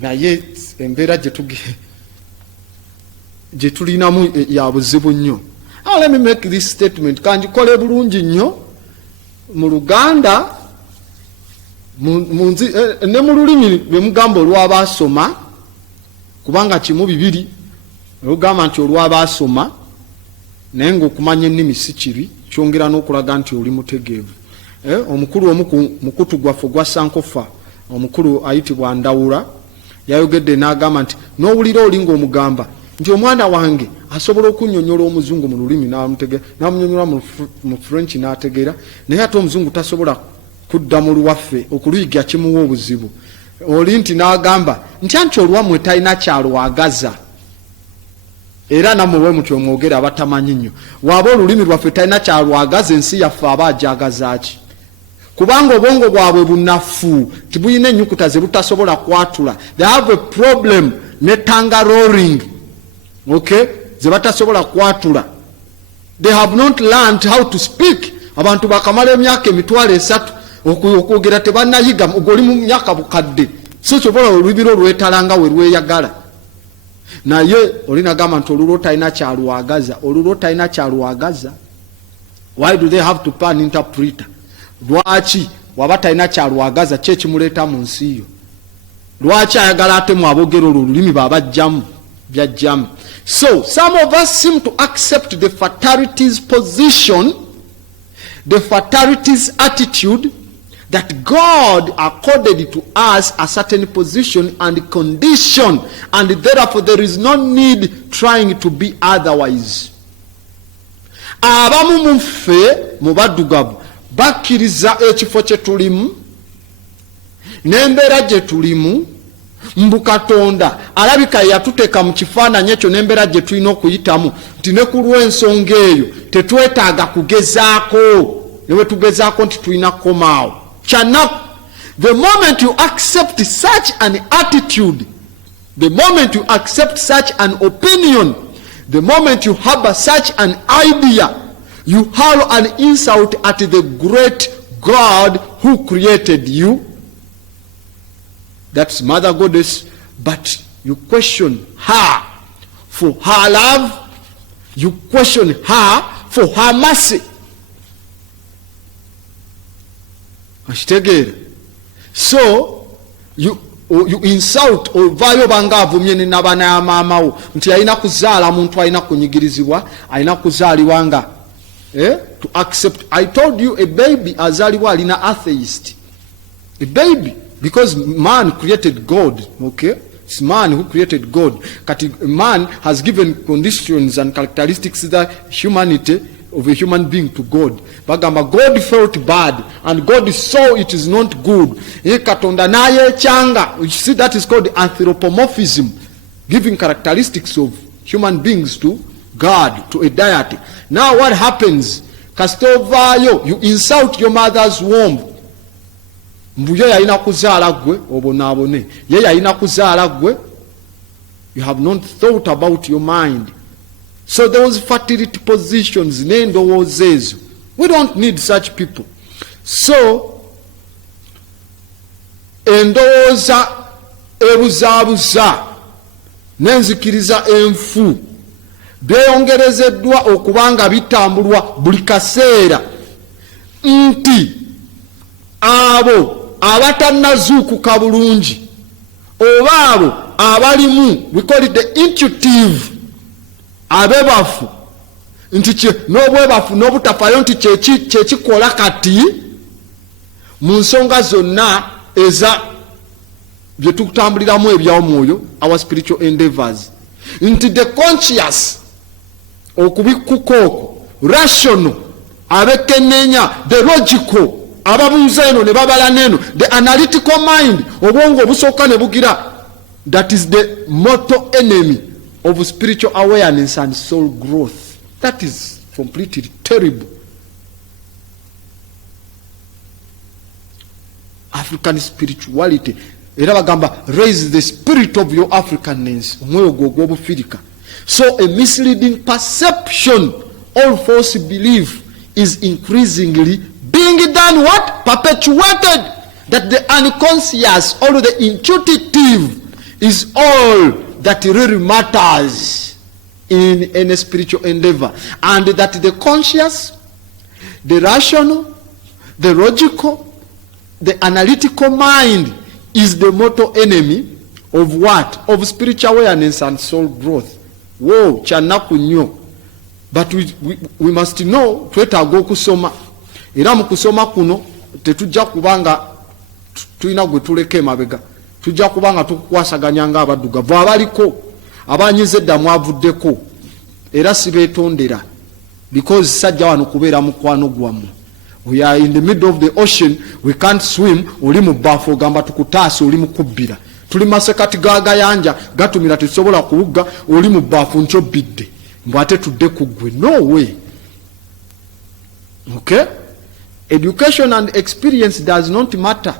naye embeera gye tulinamu ya buzibu nnyo. Let me make this statement, kanjikole bulungi nnyo mu Luganda ne mu lulimi lwe mugamba olw'abaasoma, kubanga kimu bibiri olugamba nti olw'abaasoma naye ng'okumanya ennimi si kibi, kyongera n'okulaga nti oli mutegeevu. Omukulu omu ku mukutu gwaffe gwa Sankofa, omukulu ayitibwa Ndawula, yayogedde n'agamba nti n'owulira oli ng'omugamba nti omwana wange asobola okunnyonnyola omuzungu mu lulimi n'amunnyonnyola mu French n'ategeera, naye ate omuzungu tasobola kudda mu luwaffe okuluyiga kimuwa obuzibu. Oli nti n'agamba nti olwammwe talina kyalwagaza, era nammwe bwe mutyo mwogera abatamanyi nnyo. Waaba olulimi lwaffe talina kyalwagaza, ensi yaffe aba ajagazaaki? Kubanga obwongo bwabwe bunafu, tibuyina ennyukuta ze butasobola kwatula. They have a problem ne tongue rolling, okay, ze batasobola kwatula. They have not learned how to speak. Abantu bakamala emyaka emitwalo 3 okwogera tebannayiga, ogoli mu myaka bukadde, so kyobola olubiro lwetalanga we lweyagala. Naye olinagamba nti olulo talina kyalwagaza. Why do they have to pay an interpreter? Lwaki waba talina kyalwagaza kye kimuleeta mu nsi yo? Lwaki ayagala ate mu abogera olulimi babajjamu byajjamu? So some of us seem to accept the fatalities position, the fatalities attitude, that God accorded to us a certain position and condition, and therefore there is no need trying to be otherwise. Abamu muffe mu baddugavu bakkiriza ekifo kye tulimu n'embeera gye tulimu, mbu Katonda alabika yatuteeka mu kifaananyi ekyo n'embeera gye tulina okuyitamu, nti ne ku lw'ensonga eyo tetwetaaga kugezaako, ne bwe tugezaako nti tulina kukomaawo. The moment you accept such an attitude, the moment you accept such an opinion, the moment you harbor such an idea, you hurl an insult at the great God who created you. That's Mother Goddess, but you question her for her love, you question her for her mercy. So you insult ovayo banga avumye ne nabana ya maamawo nti alina kuzaala muntu alina kunyigirizibwa, alina kuzaalibwa nga to accept. I told you a baby azaalibwa alina atheist, a baby, because man created God. Okay, it's man who created God. Man has given conditions and characteristics that humanity of a human being to God. Bagamba God felt bad and God saw it is not good. Katonda naye changa. You see, that is called anthropomorphism, giving characteristics of human beings to God, to a deity. Now what happens? Kastovayo, you insult your mother's womb. Mbuye yalina kuzaala gwe obonaabone. Ye yalina kuzaala gwe. You have not thought about your mind. So those fertility positions, n'endowooza ezo, we don't need such people. So endowooza ebuzaabuza n'enzikiriza enfu byeyongerezeddwa okubanga bitambulwa buli kaseera, nti abo abatannazuukuka bulungi oba abo abalimu, we call it the intuitive, abebafu, nti n'obwebafu n'obutafayo nti kyekikola kati mu nsonga zonna eza bye tukutambuliramu eby'omwoyo, our spiritual endeavors, nti the conscious, okubikuka okwo, rational, abekenneenya, the logical, ababuuza eno ne babala neno, the analytical mind, obwongo obusooka ne bugira, that is the mortal enemy of spiritual awareness and soul growth. That is completely terrible. African spirituality, era bagamba raise the spirit of your Africanness, omwoyo gwo gw'obufirika. So a misleading perception or false belief is increasingly being done what? Perpetuated. That the unconscious or the intuitive is all that really matters in any spiritual endeavor. And that the conscious, the rational, the logical, the analytical mind is the mortal enemy of what? Of spiritual awareness and soul growth. Whoa, chanaku nnyo. But we must know, twetaaga okusoma. Era mu kusoma kuno tetujja kubanga tulina gwe tuleka emabega, tujja kubanga tukukwasaganya nga abaddugavu abaliko abanyize eddamu avuddeko, era sibeetondera, because sajja wano kubeera mukwano gwammwe. We are in the middle of the ocean, we can't swim. Oli mu bbaafu ogamba tukutaasa, oli mukubbira. Tuli masekati gagayanja gatumira tetusobola kuwugga, oli mu bbaafu nkyobidde mbw ate tudde ku ggwe. No way. Okay? Education and experience does not matter.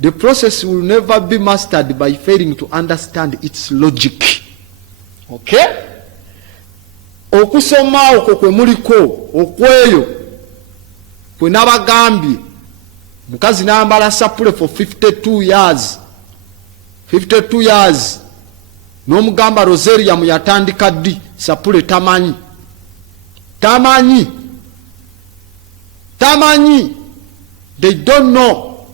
The process will never be mastered by failing to understand its logic. Okay? Okusoma okwo kwe muliko okweyo kwe nabagambye mukazi n'ambala sapule for 52 years. 52 years. N'omugamba Rosarium yatandika ddi? Sapule tamanyi. They don't know.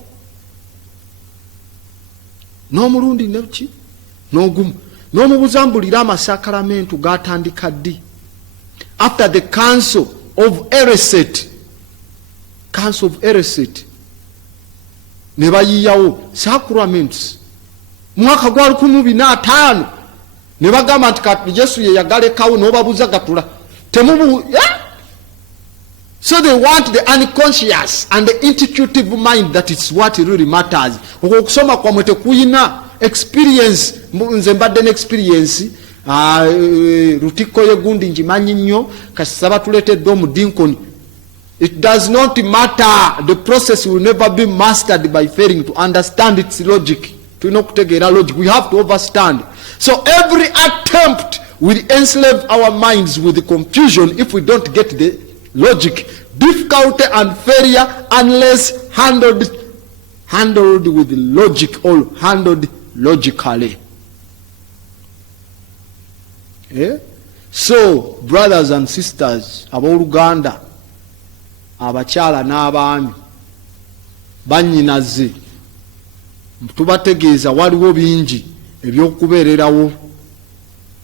N'omulundi neki n'ogumu n'omubuzambulira amasakaramentu gatandika ddi? After the Council of Ereset ne bayiyawo sacraments mwaka gwa 2005 ne bagamba nti kati Yesu ye yagalekawo n'obabuza gatula temubu. So they want the unconscious and the intuitive mind, that is what really matters. Okusoma kwa mwete kuyina experience, nze mbadde n'experience Rutiko yegundi njimanyi nnyo kasaba tuletedde omudinkoni. It does not matter. The process will never be mastered by failing to understand its logic. Tulina okutegeera logic. We have to understand. So every attempt will enslave our minds with confusion if we don't get the logic, difficulty and failure unless handled with logic or handled logically. Yeah? So brothers and sisters, abooluganda, abakyala n'abaami, bannyinaze, tubategeeza waliwo bingi ebyokubeererawo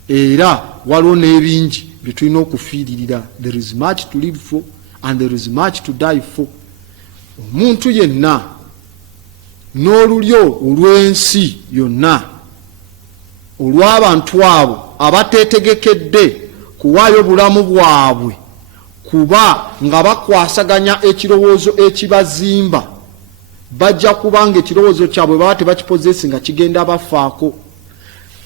era waliwo n'ebingi bye tulina okufiiririra. There is much to live for and there is much to die for. Omuntu yenna n'olulyo olw'ensi yonna olw'abantu abo abateetegekedde kuwaayo bulamu bwabwe kuba nga bakwasaganya ekirowoozo ekibazimba, bajja kubanga ekirowoozo kyabwe baba tebakipozesi nga kigenda bafaako.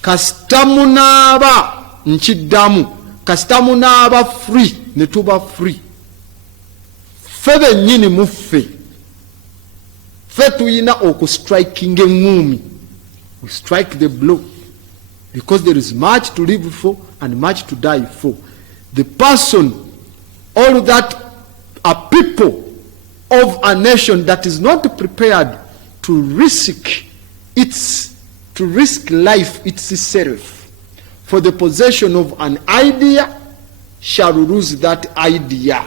Kasita munaaba nkiddamu, kasita munaaba free ne tuba free. Ffe bennyini muffe, ffe tuyina okustriking eŋŋuumi. We strike the blow because there is much to live for and much to die for. The person, all that are people of a nation that is not prepared to risk its to risk life itself for the possession of an idea shall lose that idea.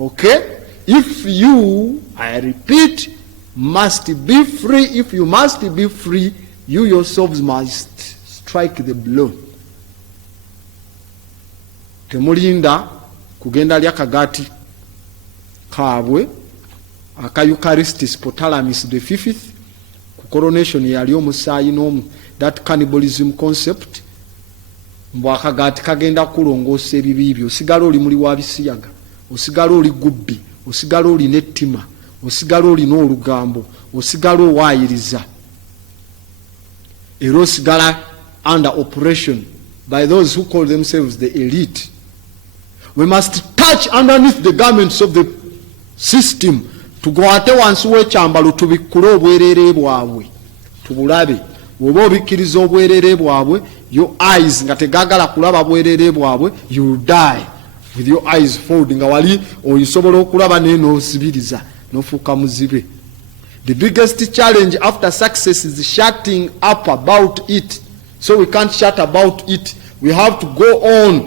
Okay? If you, I repeat, must be free, if you must be free, you yourselves must strike the blow. Temulinda kugenda lya kagati kaabwe aka Eucharistus Potalamus the fifth ku coronation yali omusaayi n'omu, that cannibalism concept, mbwa akagati kagenda kulongoosa ebibi byo. Osigala oli muli wa bisiyaga, osigala oli gubbi, osigala oli n'ettima, osigala oli n'olugambo, osigala owaayiriza, era osigala under operation by those who call themselves the elite. We must touch underneath the garments of the system. Tugoate wansi w'ekyambalo tubikkule obwerere bwabwe tubulabe. Bw'oba obikkiriza obwerere bwabwe, your eyes nga tegagala kulaba bwerere bwabwe, you die with your eyes folding. Nga wali oyisobola okulaba naye n'osibiriza n'ofuuka muzibe. The biggest challenge after success is shutting up about it. So we can't shut about it. We have to go on.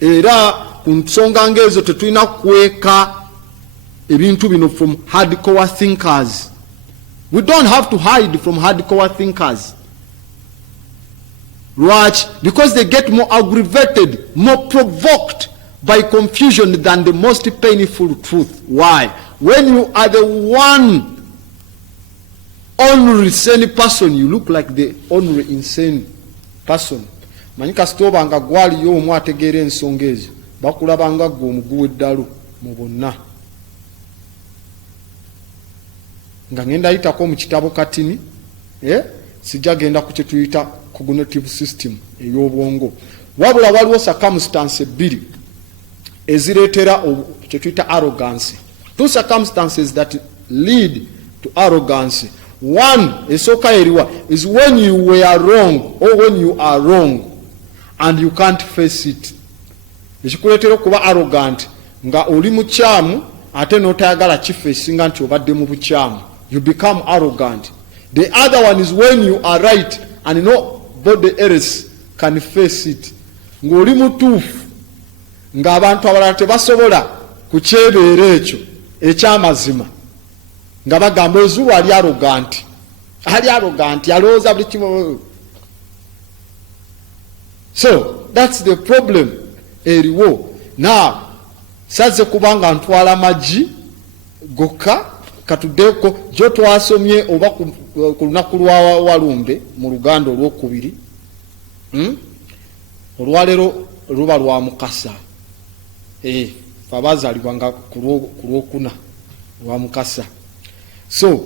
Era ku nsonga ngezo tetulina kweka ebintu bino from hardcore thinkers. We don't have to hide from hardcore thinkers. Right? Because they get more aggravated, more provoked by confusion than the most painful truth. Why? When you are the one only sane person, you look like the only insane person. Manyika stoba nga gwali yo omu ategeera ensonga ezo, bakulabanga gwe omuguwe eddalu mu bonna. Nga ngenda ayitako mu kitabo katini, sijja genda ku kye tuyita cognitive system ey'obwongo. Wabula waliwo circumstance ebbiri ezireetera kye tuyita arrogance. Two circumstances that lead to arrogance. One, esooka eriwa, is when you were wrong or when you are wrong and you can't face it. Ekikuleetera okuba arrogant nga oli mukyamu ate n'otayagala kifeesinga nti obadde mu bukyamu. You become arrogant. The other one is when you are right and nobody else can face it. Ng'oli mutuufu ng'abantu abalala tebasobola kukyebeera ekyo ekyamazima nga bagamba Zulu ali arrogant. Ali arrogant, alowooza buli kimu. So that's the problem eriwo. Now saze kubanga ntwala maji gokka katuddeko gyo twasomye oba ku lunaku lwa Walumbe mu Luganda olwokubiri. Olwaleero luba lwa Mukasa. Fabazalibwanga ku lwokuna lwa Mukasa. So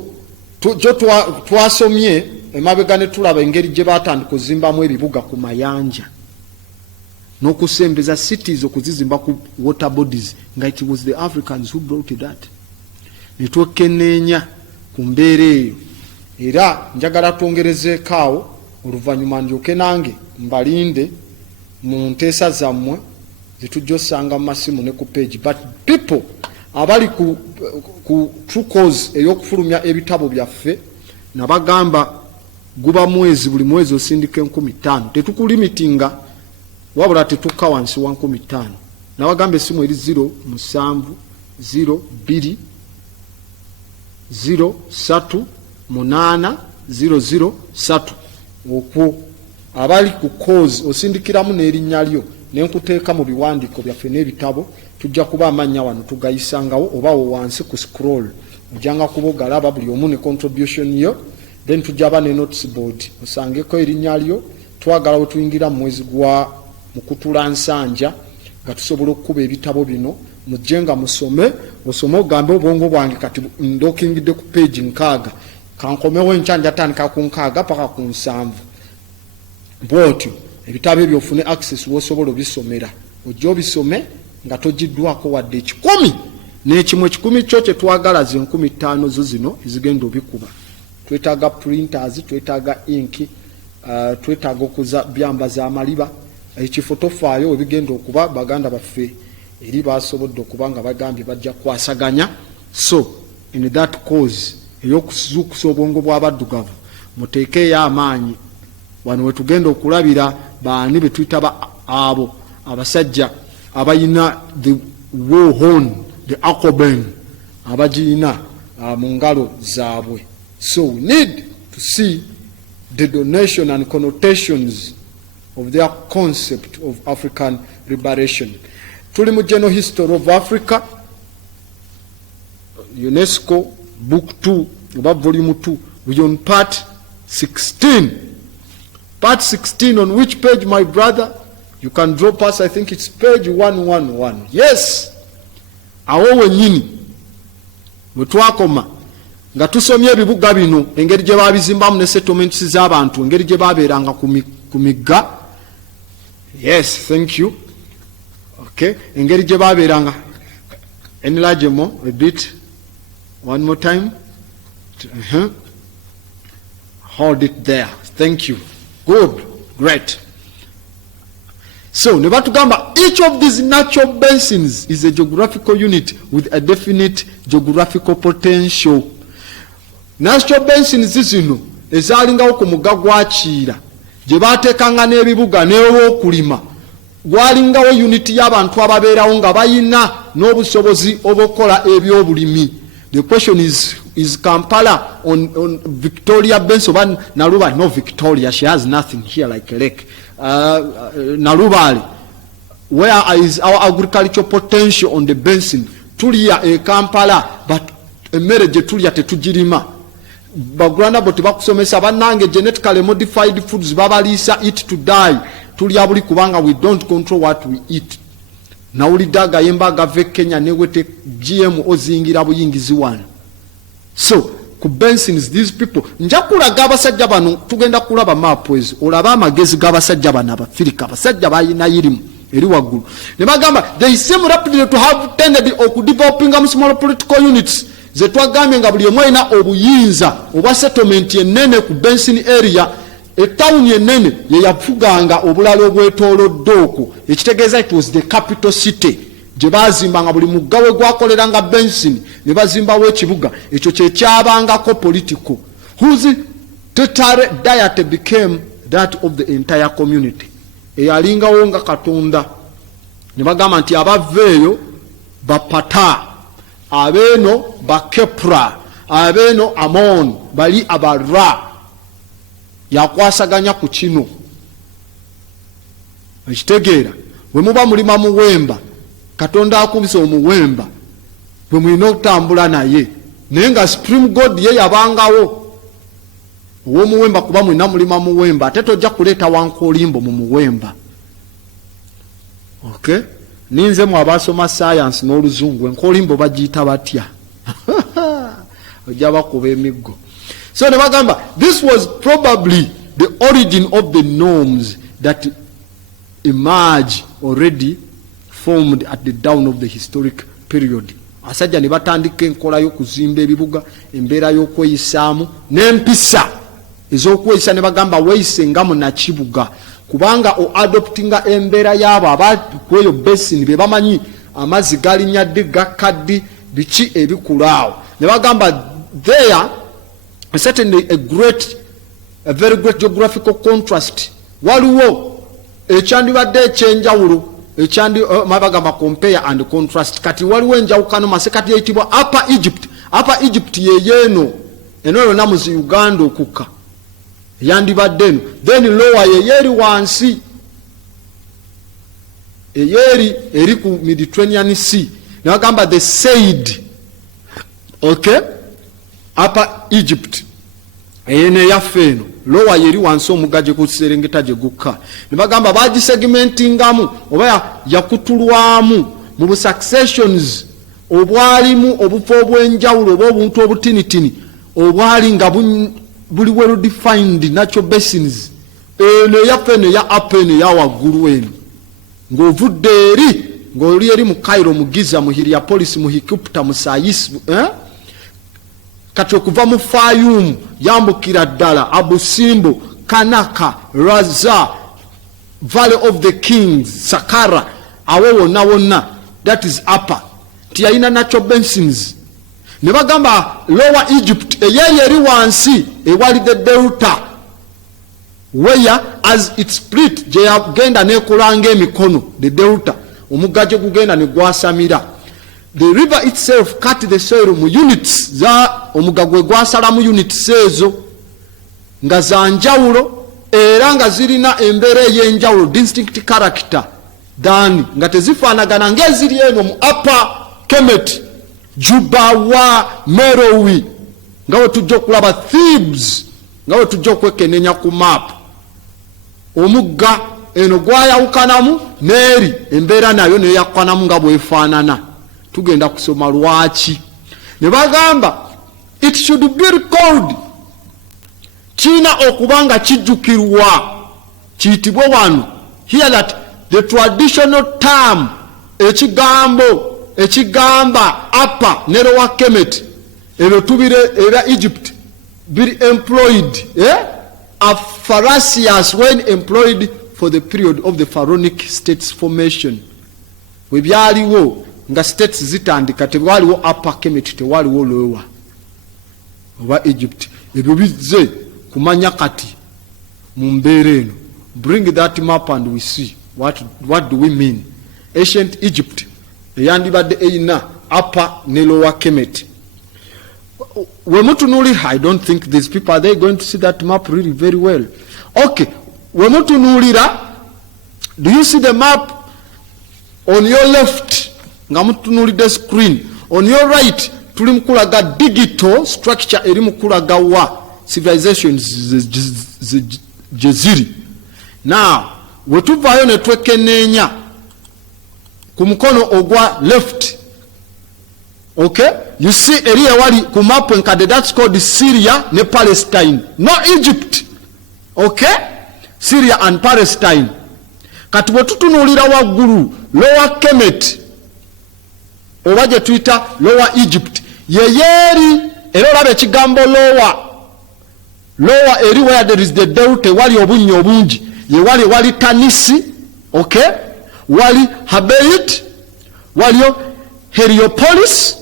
gyo twasomye emabega ne tulaba engeri gye batandika okuzimbamu ebibuga ku mayanja n'okusembeza cities okuzizimba ku water bodies nga it was the Africans who brought that. Ne twekenneenya ku mbeera eyo, era njagala twongerezeekaawo oluvannyuma ndyoke nange mbalinde mu nteesa zammwe zetujja osanga mu masimu ne ku page. But people abali ku true cause ey'okufulumya ebitabo byaffe nabagamba guba mwezi, buli mwezi osindika 15,000. Tetukulimitinga wabula tetukka wansi wa 15,000. Nabagamba essimu eri 0720380003 okwo abali ku cause osindikiramu n'erinnya lyo nenkuteeka mu biwandiiko byaffe n'ebitabo. Tujja kuba amanya wano tugayisangawo oba wansi ku scroll ojanga kuba ogalaba buli omu ne contribution yo, then tujja ba ne notice board osangeko erinnya lyo. Twagala we tuyingira mu mwezi gwa Mukutula Nsanja nga tusobola okukuba ebitabo bino mujje nga musome, osome ogambe obwongo bwange kati ndokingidde ku page 6 kankomewo enkyanja tandika ku 6 paka ku 7. Bwotyo ebitabo ebyo ofune access wosobola obisomera, ojja obisome nga togiddwako wadde 10 n'ekimu. 10 kyo kye twagala ze 15,000 zo zino ezigenda obikuba. Twetaaga printers, twetaaga ink, twetaaga okuza byambaza amaliba, ekifo tofaayo ebigenda okuba baganda baffe eri basobodde okuba nga bagambye bajja kwasaganya. So in that cause ey'okuzuukusa obwongo bw'abaddugavu muteekeeyo amaanyi wano wetugenda okulabira baani betuyita abo abasajja abayina the war horn, the Akoben abagiyina mu ngalo zaabwe. So we need to see the donation and connotations of their concept of African liberation. Tuli mu General History of Africa, UNESCO, Book 2, about Volume 2, we're on Part 16. Part 16, on which page, my brother? You can drop us, I think it's page 111. Yes! Awo wenyini bwetwakoma nga tusomye ebibuga bino engeri gye babizimbamu ne settlements z'abantu engeri gye babeeranga ku migga. Yes, thank you. Okay, engeri gye babeeranga. Enlarge more a bit. One more time. Hold it there. Thank you. Good. Great. So, nebatugamba, each of these natural basins is a geographical unit with a definite geographical potential. Natural basins zino ezalingawo ku mugga gwa Kiira gye baateekanga n'ebibuga n'ew'okulima gwalingawo uniti y'abantu ababeerawo nga bayina n'obusobozi obw'okukola ebyobulimi. The question is Kampala on Victoria Benso Naluba? No, Victoria, she has nothing here like a lake. Narubali, where is our agricultural potential on the basin? Tulia e Kampala, but a marriage tulia tetujirima. Bagranda boti bakusomesa banange genetically modified foods babalisa eat to die. Tulia buli kubanga we don't control what we eat. Na ulidaga yemba gave Kenya newete GM ozingira buyingizi wano. So, ku basins, these people, njakula gabasajja bano tugenda kulaba mapwezi, olaba amagezi gabasajja bano abafirika, abasajja bayina yirimu eri waggulu. Ne bagamba, they seem rapidly to have tended okudeveloping small political units. Ze twagambye nga buli omwena obuyinza obwa settlement ennene ku basin area, etawuni ennene ye yafuganga obulala obwetoolodde okwo. Ekitegeeza it was the capital city. Gye bazimbanga buli mugga we gwakoleranga basin ne bazimbawo ekibuga ekyo kyekyabangako political whose total diet became that of the entire community. Eyalingawo nga Katonda ne bagamba nti abaveeyo bapata, abeeno bakepra, abeeno Amon, bali abara. Yakwasaganya ku kino ekitegeera we muba mulima muwemba Katonda akubisa omuwemba bwe mulina okutambula naye naye nga Supreme God ye yabangawo ow'omuwemba kuba mulina mulima muwemba ate tojja kuleeta wankolimbo mu muwemba. Okay, ninze mu abasoma science n'oluzungu enkolimbo bagiyita batya ojja bakuba emiggo. So ne bagamba this was probably the origin of the norms that emerge already formed at the down of the historic period. Asajja ne batandika enkola y'okuzimba ebibuga, embeera y'okweyisaamu n'empisa ez'okweyisa ne bagamba weeyise nga munnakibuga kubanga o adoptinga embeera y'abo abakweyo basin be bamanyi amazzi galinyadde gakkaddi biki ebikulaawo. Ne bagamba there certainly a very great geographical contrast. Waliwo ekyandibadde ekyenjawulo ekyandi mabagamba compare and contrast. Kati waliwo enjawukano masekati eyitibwa Upper Egypt. Upper Egypt yeyeeno eno yonna mu Uganda okukka yandibadde eno. Then lower yeyeeri wansi eyeeri eri ku Mediterranean Sea. Ne bagamba the said, okay, Upper Egypt ene yaffe eno lowa yeri wansi omugga gye guserengeta gye gukka. Ne bagamba bagisegmentingamu oba yakutulwamu mu busuccessions obwalimu obufa obw'enjawulo oba obuntu obutinitini obwali nga buli well defined natural basins. Eno yaffe eno ya apa eno ya waggulu eno ng'ovudde eri ng'oli eri mu Cairo mu Giza mu Heliopolis mu Hikupta mu Sais kati okuva mu Fayum yambukira ddala Abu Simbo, Kanaka, Raza, Valley of the Kings, Sakara, awo wonna wonna, that is upper. Tiyalina natural basins. ne bagamba Lower Egypt eyeyo eri wansi ewali the delta where as it split gye yagenda nekolanga emikono the delta omugga gye gugenda ne gwasamira. The river itself cut the soil mu units za omugga gwe gwasala mu units ezo nga za njawulo era nga zirina embeera ey'enjawulo distinct character than nga tezifaanagana ng'eziri eno mu Upper Kemet, Juba wa Merowi nga we tujja okulaba Thebes nga we tujja okwekenneenya ku map. Omugga eno gwayawukanamu n'eri embeera nayo neyakukanamu nga bwefaanana. Tugenda kusoma lwaki. Ne bagamba it should be recalled, kiina okuba nga kijjukirwa kiyitibwe wano here that the traditional term ekigamba Upper ne Lower Kemet ebyo tubire era Egypt biri employed are fallacious when employed for the period of the pharaonic states formation. We byaliwo nga states zitandika tewaliwo Upper Kemet tewaliwo Lower oba Egypt. Ebyo bizze kumanya kati mu mbeera eno. Bring that map and we see what do we mean. Ancient Egypt eyandibadde eyina Upper ne Lower Kemet. Wemutunuli, I don't think these people are they going to see that map really very well. Okay, wemutunulira, do you see the map on your left? Ngamutunulide screen. On your right, tuli mukulaga digital structure eri mukulaga wa civilizations jeziri. Now, wetuvayo ne twekenneenya ku mukono ogwa left. Okay, you see area wali ku map enkadde, that's called Syria ne Palestine, no Egypt. Okay, Syria and Palestine. Kati wetutunulira waggulu Lower Kemet oba gye tuyita Lower Egypt yeyeeri era olaba ekigambo lower eri where there is the delta wali obunnya obungi ye wali Tanisi. Okay, wali Habeit, waliyo Heliopolis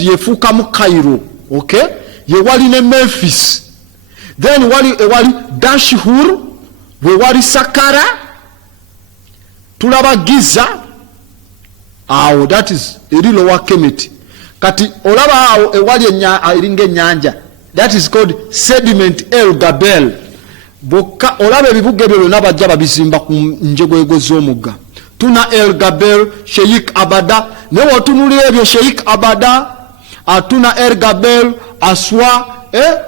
yefuuka mu Cairo. Okay, ye wali ne Memphis, then wali Dashur, we wali Saqqara, tulaba Giza. Awo that is eri Lower Kemet. Kati olaba awo ewali eringa ennyanja, that is called Sediment El Gabel. Bokka olaba ebibuga ebyo byonna bajja babizimba ku njegwego z'omugga. Tuna El Gabel, Sheikh Abada, ne wotunulira ebyo Sheikh Abada, atuna El Gabel, Aswa,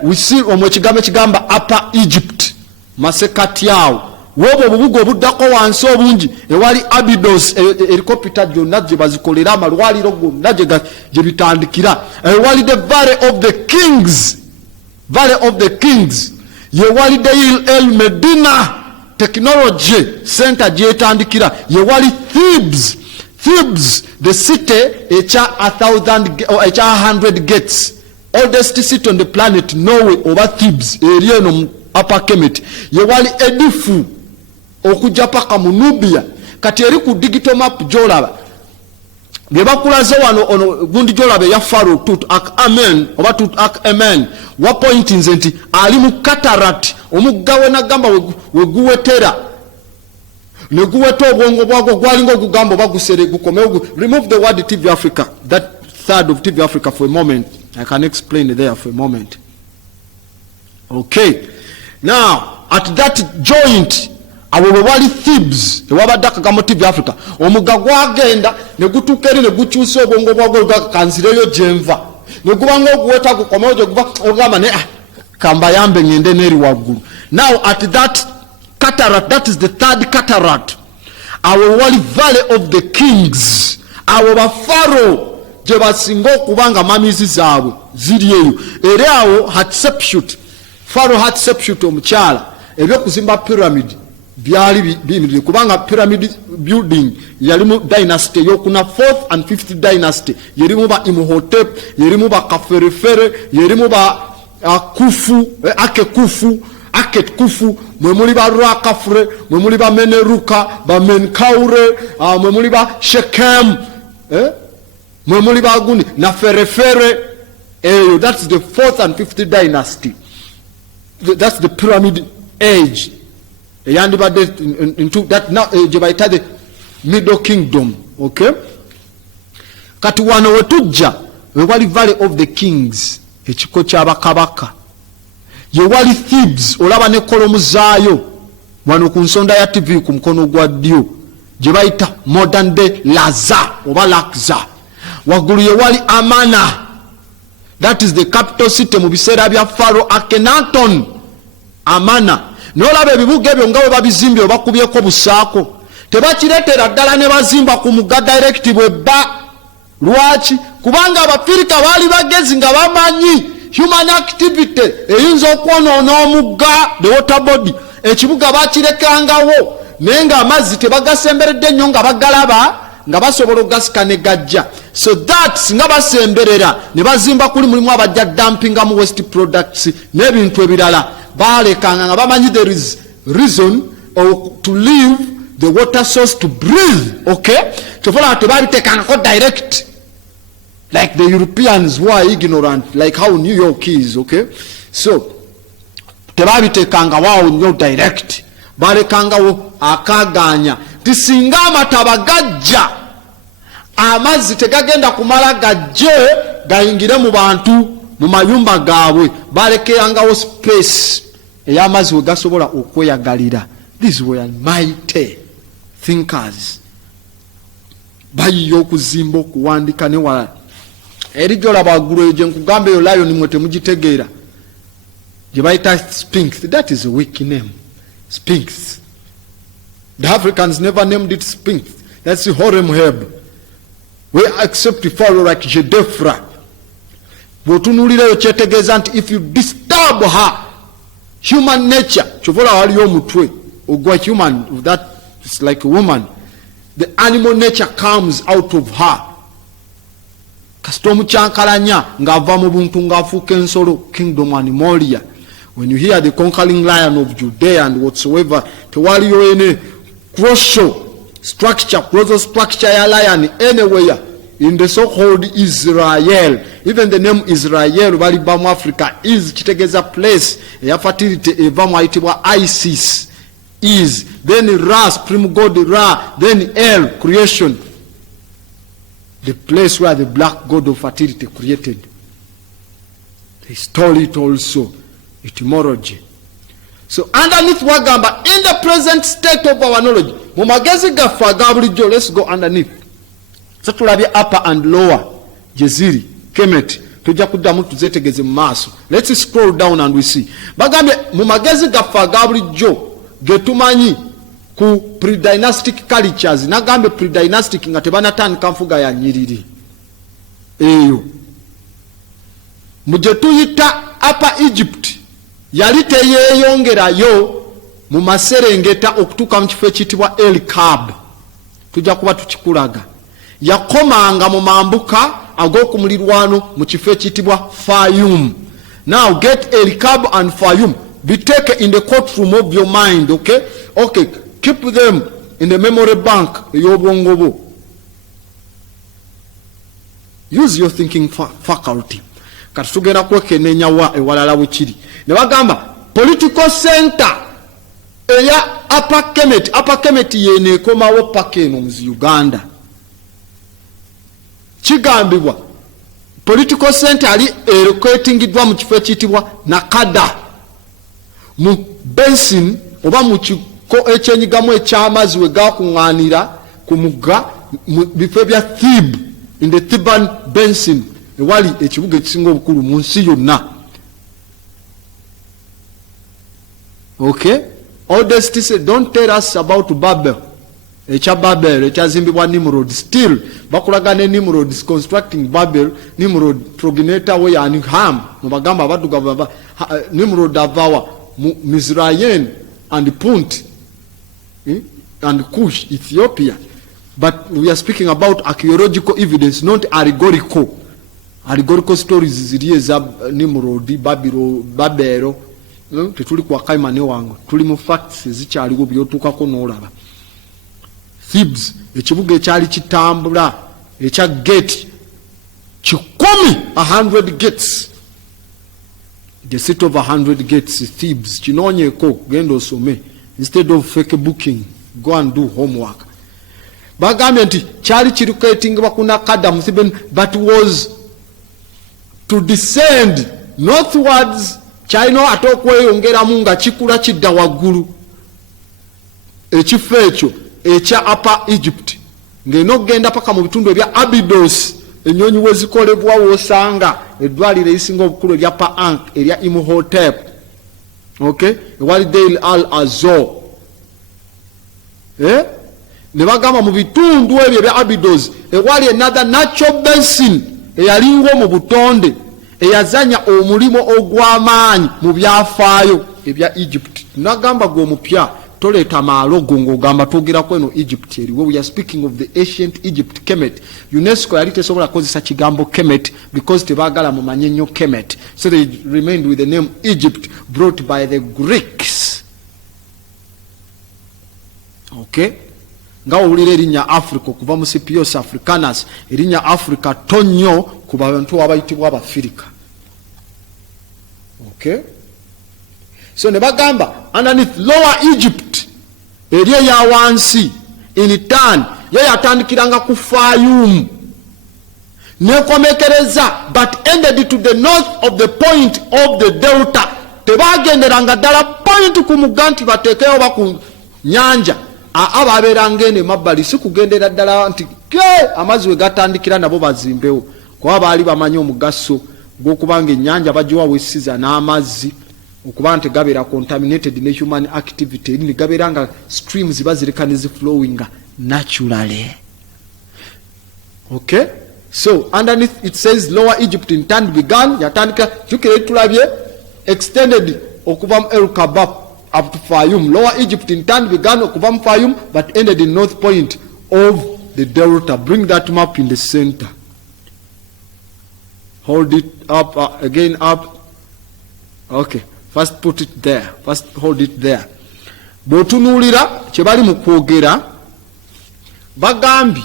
we see omwekigambo ekigamba Upper Egypt, masekati awo. Wobo obubuga obuddako wansi obungi ewali Abydos, helicopter gyonna gye bazikolera amalwaliro gonna gye bitandikira. Ewali the Valley of the Kings, yewali Deir el Medina technology center gyetandikira. Yewali Thebes, the city echa 100 gates, oldest city on the planet, Norway over Thebes eri eno Upper Kemet. Yewali Edifu okujja paka mu Nubia. Kati eri ku digital map gyolaba bye bakulaze wano ono gundi gyolaba ya Pharaoh Tutankhamen oba Tutankhamen wapointinze nti ali mu cataract, omugga we nagamba weguwetera ne guweta obwongo bwagwo gwalinga ogugamba bagusere gukomewo. Remove the word TV Africa, that third of TV Africa for a moment. I can explain there for a moment. Okay, now at that joint awo we wali Thebes ewabadde akagamo TV Africa, omugga gwagenda ne gutuuka eri ne gukyusa obwongo bwagwo gakanzireyo gyenva ne gubanga oguweta gukomewo gye guva ogamba ne kamba yambe ngende n'eri waggulu. Now at that cataract, that is the third cataract, awo wali Valley of the Kings, awo ba Pharaoh gye basinga okubanga mamizi zaabwe ziri eyo. Era awo Pharaoh Hatshepsut omukyala ebyokuzimba pyramid byali bimirire kubanga pyramid building yalimu dynasty yokuna 4th and 5th dynasty, yerimu ba Imhotep, yerimu ba Kaferefere, yerimu ba Aket Kufu, mwe muli ba Rakafre, mwe muli ba Meneruka, ba Menkaure, mwe muli ba Shechem, mwe muli Baguni na Ferefere eyo. That's the 4th and 5th dynasty. That's the pyramid age. Into that now jebaita the Middle Kingdom. Okay, kati wano wetujja wewali Valley of the Kings, ekiko ky'abakabaka, yewali Thebes, olaba ne kolomu zaayo wano ku nsonda ya TV ku mukono gwa ddyo, gye bayita modern day Laza oba Lakza. Waggulu yewali Amana, that is the capital city mu biseera bya Pharaoh Akhenaton. Amana n'olaba ebibuga ebyo nga bwe babizimbye bakubyeko busaako, tebakireetera ddala ne bazimba ku mugga direct bwebba. Lwaki? Kubanga Abafirika baali bagezi nga bamanyi human activity eyinza okwonoona omugga, the water body. Ekibuga bakirekangawo naye nga amazzi tebagasemberedde nnyo nga bagalaba nga basobola ogasika ne gajja. So that singa basemberera ne bazimba kuli mulimu abajja dumpinga mu waste products n'ebintu ebirala, balekanga nga bamanyi there is reason to leave the water source to breathe. Okay, tofola tebabitekangako direct like the Europeans who are ignorant, like how New York is. Okay, so tebabitekanga wao nyo direct, balekangawo akaganya tisinga amataba gajja amazzi tegagenda kumala gajje gayingire mu bantu mu mayumba gaabwe, balekeyangawo space ey'amazzi we gasobola okweyagalira. These were mighty thinkers. Bayiyo okuzimba okuwandika ne wala erijo labagulu eyo gye nkugamba eyo lion mwe temugitegeera gye bayita Sphinx. That is a weak name, Sphinx. The Africans never named it Sphinx. That's Horemheb. We accept Pharaoh like Jedefra. Bwotunulireyo kyetegeeza nti if you disturb her human nature, chovola waliyo omutwe ogwa human, that is like a woman, the animal nature comes out of her. Kasita omukyankalanya ng'ava mu buntu ng'afuuka ensolo, kingdom animalia. When you hear the conquering lion of Judea and whatsoever, tewaliyo ene crucial structure ya lion anywhere in the so-called Israel. Even the name Israel bali ba mu Africa is kitegeza place ya fertility eva mu ayitibwa Isis is, then Ra, supreme god Ra, then El, creation, the place where the black god of fertility created. They stole it also, etymology. So underneath wagamba, in the present state of our knowledge, mu magezi gaffe aga bulijjo, let's go underneath. So tulabye upper and lower jeziri Kemet, tujja kuddamu tuzetegeze mu maaso. Let's scroll down and we see. Bagambye mu magezi gaffe aga bulijjo getumanyi ku pre-dynastic cultures, nagambe pre-dynastic nga tebanatandika nfuga ya Nyiriri eyo mu gye tuyita Upper Egypt yali teyeeyongerayo mu maserengeta okutuuka mu kifo ekiyitibwa El Kab. Tujja kuba tukikulaga. Yakomanga mu mambuka ag'okumulirwano mu kifo ekiyitibwa Fayum. Now get El Kab and Fayum, be taken in the courtroom of your mind. Okay, keep them in the memory bank ey'obwongo bwo. Use your thinking faculty. Kati tugenda kwekenneenya wa ewalala wekiri. Ne bagamba political center eya Upper Kemet. Upper Kemet yene ekomawo paka eno mu Uganda. Kigambibwa political center ali elocatingiddwa mu kifo ekiyitibwa Nakada mu basin oba mu kiko ekyenyigamu eky'amazzi we gakuŋŋaanira ku mugga mu bifo bya Thebe, in the Theban basin, ewali ekibuga ekisinga obukulu mu nsi yonna. Okay, Oldest said, don't tell us about Babel. Echa Babel ekyazimbibwa Nimrod. Still bakulaga ne Nimrod is constructing Babel. Nimrod progenitor we and Ham mubagamba abaddugavu Nimrod avawa Mizraim and Punt and Kush, Ethiopia. But we are speaking about archaeological evidence, not allegorical stories ziri eza Nimrod, Babel. Tetuli kwa kaimane wangu, tuli mu facts zikyaliwo byotuukako n'olaba. Thebes, ekibuga ekyali kitambula ekya gate 100 gates. The city of 100 gates, Thebes. Chinonyeko, genda osome. Instead of fake booking, go and do homework. Bagambye nti kyali kiruketingibwa ku Nakada Museveni, but was to descend northwards. Kyalina ate okweyongeramu nga kikula kidda waggulu ekifo ekyo ekya Upper Egypt ng'eno okgenda paka mu bitundu ebya Abydos, ennyonyi we zikolebwa w'osanga eddwaliro erisinga obukulu erya Pa'ank erya Imhotep, okay, ewali Deir al-Azor. Ne bagamba mu bitundu ebyo ebya Abydos ewali another natural basin eyalinga mu butonde eyazanya omulimo ogw'amaanyi mu byafaayo ebya Egypt. Nagamba gwe omupya toleeta maalogo ng'ogamba twogerako eno Egypt eriwo. We are speaking of the ancient Egypt, Kemet. UNESCO yali tesobola kozesa kigambo Kemet because tebaagala mumanye nnyo Kemet, so they remained with the name Egypt brought by the Greeks. Okay, nga owulira erinnya Africa okuva mu Scipios Africanus, erinnya Africa tonnyo ku bantu abayitibwa Abafirika. Okay, so ne bagamba underneath Lower Egypt eri eya wansi in turn ye yatandikiranga ku Fayum nekomekereza but ended to the north of the point of the delta. Tebagenderanga ddala point ku mugga nti bateekeyo oba ku nyanja, ababeeranga eno emabbali, si kugendera ddala nti amazzi we gatandikira nabo bazimbewo, kuba baali bamanyi omugaso gw'okubanga ennyanja bagiwa wesiza n'amazzi okuba nti gabeera contaminated ne human activity, eri ne gabeera nga streams ziba zireka ne ziflowinga naturally. Okay, so underneath it says Lower Egypt in turn began, yatandika tukire tulabye extended okuva mu El Kabab up to Fayum. Lower Egypt in turn began okuva mu Fayum but ended in north point of the delta. Bring that map in the center. Hold it up, again up. Okay, first put it there. First hold it there. Botunulira kyebali mu kwogera bagambye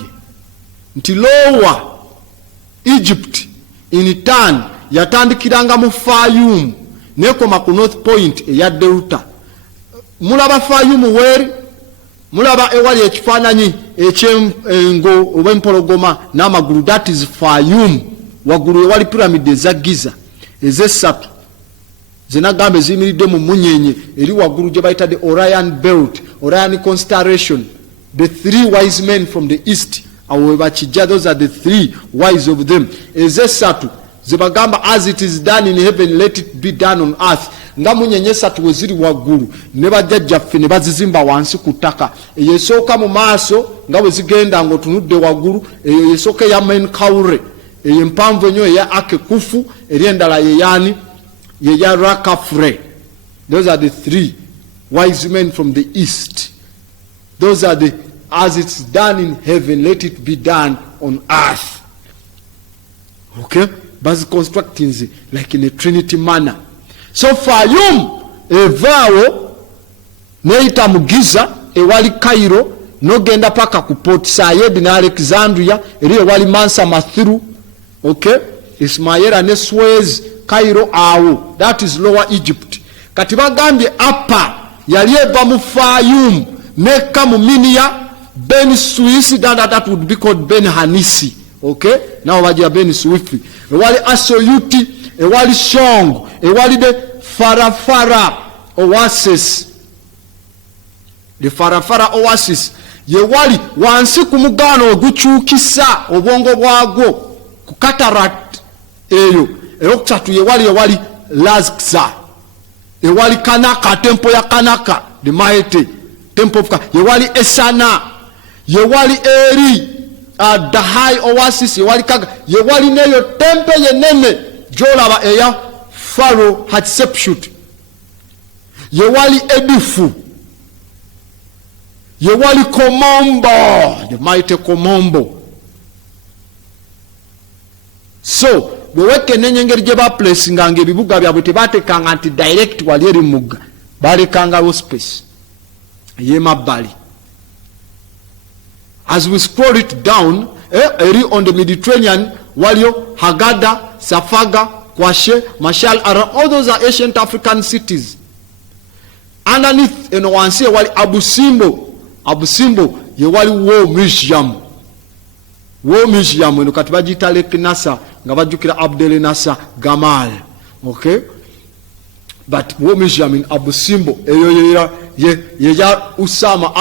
nti Lower Egypt in turn yatandikiranga mu Fayum nekoma ku north point eya delta. Mulaba Fayum weri, mulaba ewali ekifaananyi eky'engo oba empologoma n'amagulu, that is Fayum. Waggulu ewali pyramid eza Giza ez'essatu zenagamba eziyimiridde mu munyenye eri waggulu gye bayita the Orion belt, Orion constellation, the 3 wise men from the east. Awo we bakijja, those are the 3 wise of them. Ez'essatu zebagamba as it is done in heaven let it be done on earth. Nga munyenye esatu we ziri waggulu ne bajjajjaffe ne bazizimba wansi ku ttaka. Eyo esooka mu maaso nga bwe zigenda ng'otunudde waggulu, eyo yesooka eya Menkaure, eyo empanvu ennyo eya Akekufu, eri endala yeyani yeya Rakafre. Those are the 3 wise men from the east. Those are the as it's done in heaven let it be done on earth. Okay, basi constructing like in a trinity manner. So Fayum evaawo neeyita mu Giza ewali Cairo n'ogenda paka ku Port Said ne Alexandria eri ewali Mansa Mathiru, okay, Ismaila ne Suez, Cairo awo, that is Lower Egypt. Kati bagambye Upper yali eva mu Fayum neka mu Minia Ben Suisi, that would be called Ben Hanisi, okay, now bagira Ben Suifi, ewali Asoyuti, ewali Shong, ewali the Farafara Oasis, the Farafara Oasis yewali wansi ku mugano ogukyukisa obwongo bwagwo ku cataract eyo. Eyokusatu yewali Lazza, ewali Kanaka, temple ya Kanaka, the mighty temple of Kanaka, yewali Esana, yewali Eri, the high oasis, yewali Kaga, yewali neyo temple yenene jolaba eya Pharaoh Hatshepsut, yewali Edifu, yewali Komombo, the mighty Komombo. So bweweke n'enyengeri gye baplacinganga ebibuga byabwe tebatekanga nti direct wali eri mugga, balekangawo space ey'emabbali. As we scroll it down, eri on the Mediterranean waliyo Hagada, Safaga, Kwashe, Mashal, Aram. All those are ancient African cities. Underneath wansi wali Abusimbo ye wali war museum eno kati bagita Lake Nasser nga bajukira Abdel Nasser Gamal. Okay, but war museum in Abusimbo eyo ye Usama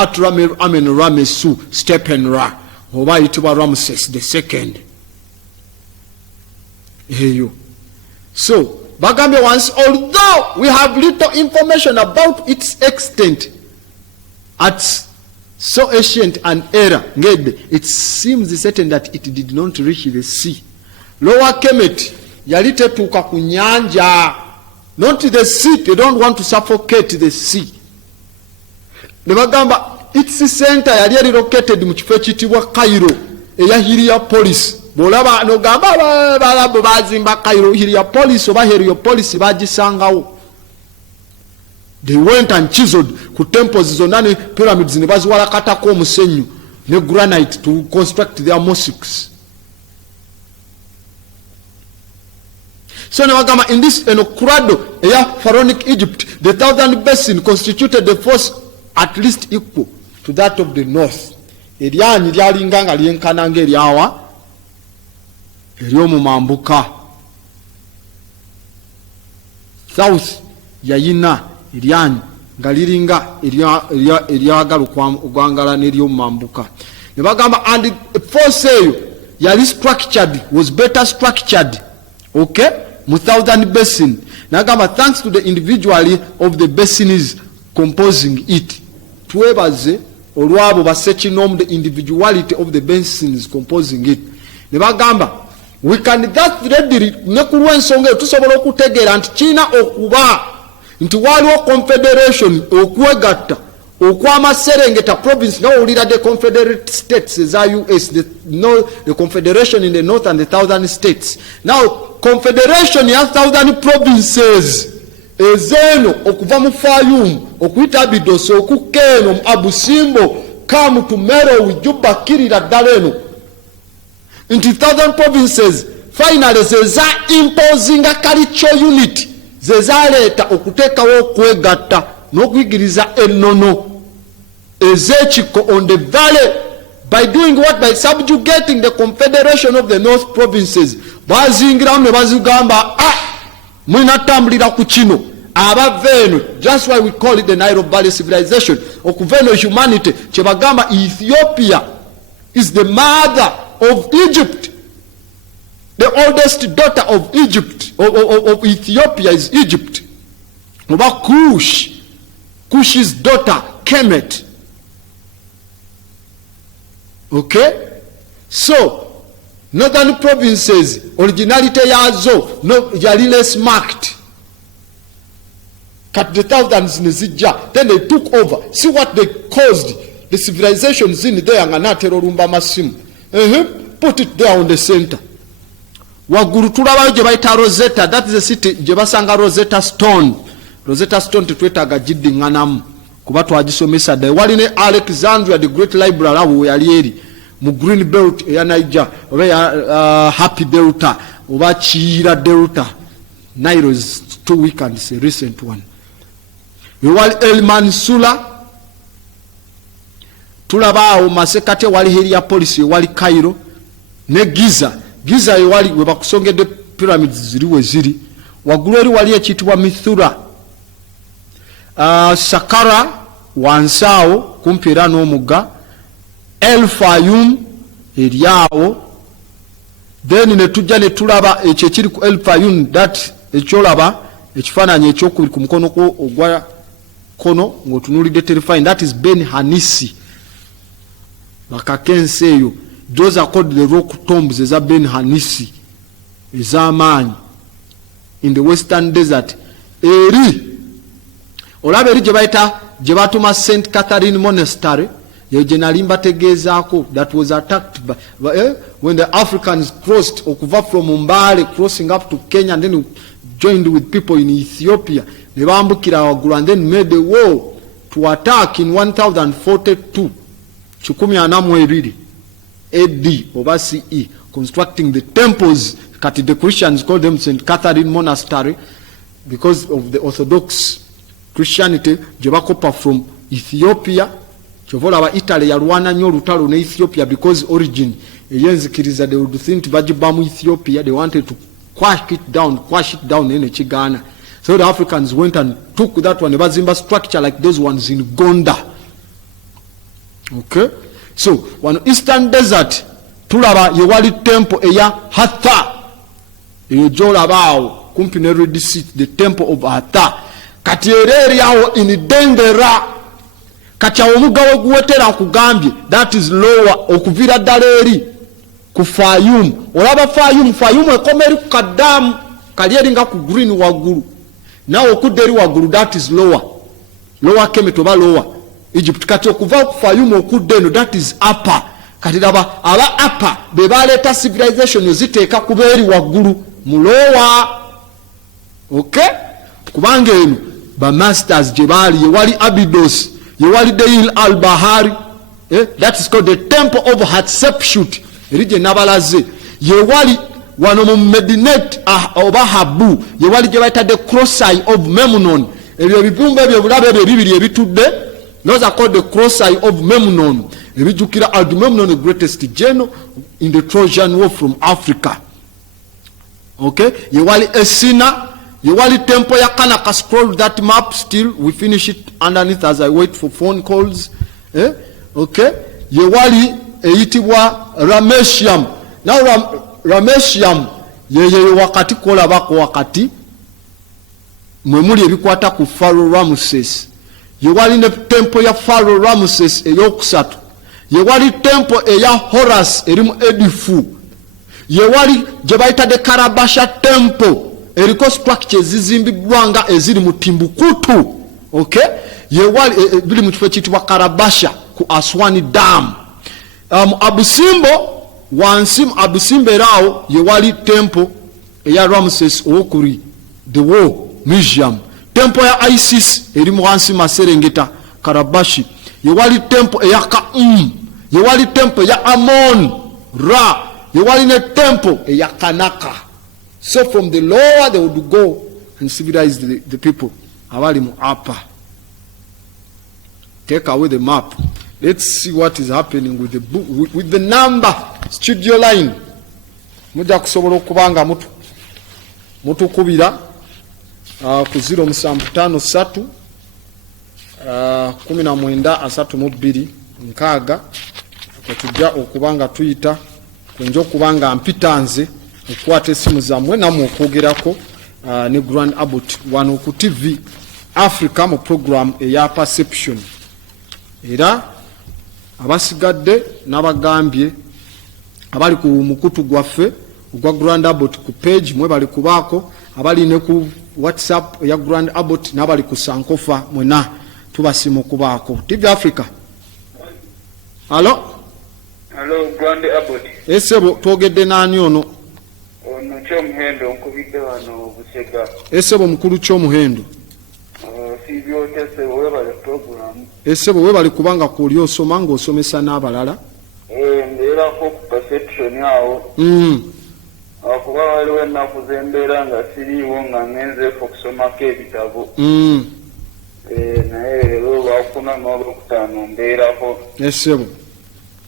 Amen Ramesu Stephen Ra oba yitibwa Ramses II eyo. So Bagambia once, although we have little information about its extent at so ancient an era, it seems certain that it did not reach the sea. Lower Kemet yalitetuka kunyanja, not the sea. They don't want to suffocate the sea. The Bagamba, its center yali located mu kifo ekitibwa Cairo eya Heliopolis. Bolaba no gamba balabu bazimba Cairo Heliopolis oba Heliopolis bagisangawo. They went and chiseled ku temples zonani pyramids ne baziwala katako omusenyu ne granite to construct their mosques. So Nawagama, in this Kurado eya pharaonic Egypt, the Thousand Basin constituted the force at least equal to that of the north. Eryanyi lyalinganga lyenkananga eryawa eryomu mambuka. South yayina eryanyi nga liringa eryagala okugwangala n'eryomu mambuka. Ne bagamba and the force eyo yali structured, was better structured, okay, mu Thousand Basin. Nagamba thanks to the individuality of the basins composing it. Twebaze olwabo basekinomu, the individuality of the basins composing it. Ne bagamba we can thus readily ne kulwa ensonga eyo tusobola okutegeera nti China okuba nti waliwo confederation okwegatta okw'amaserengeta province nga owulira the confederate states eza US, the confederation in the north and the 1,000 states. Now confederation ya 1,000 provinces ezeno okuva mu Fayum okuyita Abydos okukeno mu Abusimbo Kamu to Merowe Juba Kirira ddala eno nti 1,000 provinces finally zeza imposing a cultural unity, zezaleeta okuteekawo okwegatta n'okuyigiriza ennono ez'ekiko on the valley. By doing what? By subjugating the confederation of the north provinces. Bazingiramu ne bazigamba mwinatambulira ku kino abava eno. Just why we call it the Nile Valley civilization. Okuva eno humanity kyebagamba Ethiopia is the mother of Egypt. The oldest daughter of Egypt, of Ethiopia, is Egypt. About Cush's daughter, Kemet. Okay? So, northern provinces, originality yazo, no, yali less marked. Cut the thousands in Zija. Then they took over. See what they caused. The civilizations in there, Anatero Rumba Masim. Put it there on the center. Waguru tulabayo gye bayita Rosetta, that is a city gye basanga Rosetta Stone. Rosetta Stone tetwetaaga giddinganamu kuba twagisomesa dda. Wali ne Alexandria the Great Library awo yali eri mu Green Belt eya Niger oba ya Happy Delta oba Kiyira Delta. Nile is too weak and it's a recent one. Wali El Mansula tulabaawo Masekate wali Heliopolis wali Cairo ne Giza yewali we bakusongedde pyramids ziri we ziri. Waggulu eri wali ekiyitibwa Mithura. Saqqara wansaawo kumpi era n'omugga. El Fayum eryawo. Then ne tujja ne tulaba ekyo ekiri ku El Fayum, that ekyolaba ekifaananyi ekyokubiri ku mukono ogwa kono ng'otunuulidde terrifying, that is Ben Hanisi. Bakakensi eyo. Those are called the rock tombs eza Ben Hanisi ez'amaanyi in the western desert. Eri olaba eri gye bayita gye batuma St. Catherine Monastery ye gye nali mbategeezaako, that was attacked by when the Africans crossed okuva from Mbale crossing up to Kenya and then joined with people in Ethiopia ne bambukira waggulu and then made the war to attack in 1042 1242. AD oba CE, constructing the temples. Kati the Christians call them St. Catherine Monastery because of the Orthodox Christianity jebakopa from Ethiopia. Chovola wa Italy yalwana nnyo olutalo ne Ethiopia because origin eyenzikiriza they would think bajibamu Ethiopia, they wanted to quash it down in Chigana. So the Africans went and took that one, bazimba structure like those ones in Gonda. Okay? So, one Eastern Desert, tulaba yewali temple eya Hatha. Eyo jolabao, kumpi Red Sea, the temple of Hatha. Kati eri yawo in Dendera. Kati omugawo guwetera kugambye, that is lower, okuvira daleri. Ku Fayum. Olaba Fayum ekomeri ku Kadamu, kali nga ku green waguru. Now okuderi waguru, that is lower. Lower Kemeto ba lower. Egypt kati okuva ku Fayum okudeno, that is upper. Kati daba aba upper bebaleta civilization yoziteeka kuberi waguru mu lower. Okay? Kubanga eno ba masters jebali yewali Abydos, yewali Deir al-Bahari. That is called the temple of Hatshepsut. Erije nabalaze yewali wano mu Medinet oba Habu yewali jebaita the Cross-eye of Memnon. Ebyo bibumbe byo bulabe bibiri ebitudde, those are called the Cross-eye of Memnon. Ebijukira Agamemnon, the greatest general in the Trojan War from Africa. Okay, yewali Esina, yewali temple ya Kanaka. Scroll that map still, we finish it underneath as I wait for phone calls. Okay, yewali eyitibwa Rameshiam. Now Rameshiam yeye wakati kola bako wakati mwemuli ebikwata ku Pharaoh Ramses. Yewali ne temple ya Pharaoh Ramses eyokusatu. Yewali temple eya Horus erimu Edifu. Yewali jebaita de Karabasha temple eriko structures zizimbibwanga eziri mu Timbuktu. Okay, yewali bili mu kifo kitwa Karabasha ku Aswani Dam. Abusimbo wansim Abusimbo erao yewali temple eya Ramses okuri the war museum. Temple ya Isis eri mu wansi Maserengeta Karabashi. Yewali temple eya yewali temple ya Amon Ra. Yewali ne temple eya Kanaka. So from the lower they would go and civilize the people. Awali mu upper. Take away the map. Let's see what is happening with the book, with the number studio line. Muja kusobola okubanga mutu kubira ku 0753 1932 nkaaga okutujja okubanga tuyita kwenja okubanga mpitanze okwata esimu zammwe namwe okwogerako ne Grand Abbott wano ku TV Africa mu program eya Perception. Era abasigadde n'abagambye abali ku mukutu gwaffe ogwa Grand Abbott ku page mwe bali kubaako, abali ne ku WhatsApp ya Grand Abbott n'abali ku Sankofa mwena tubasimu kubaako. TV Africa. Hello Grand Abbott. Esebo twogedde nani ono? Ono Kyomuhendo nkubidde wano Busega. Esebo mukulu Kyomuhendo. Sibyo tese webale program. Esebo webali kubanga kuli osoma ng'osomesa n'abalala. Mbeera ko ku perception yawo. Akuba waliwo ennaku zembeera nga siriiwo nga ngenzeeko okusomako ebitabo. Naye leero lwakuna n'olwokutaano mbeerako. Esebo.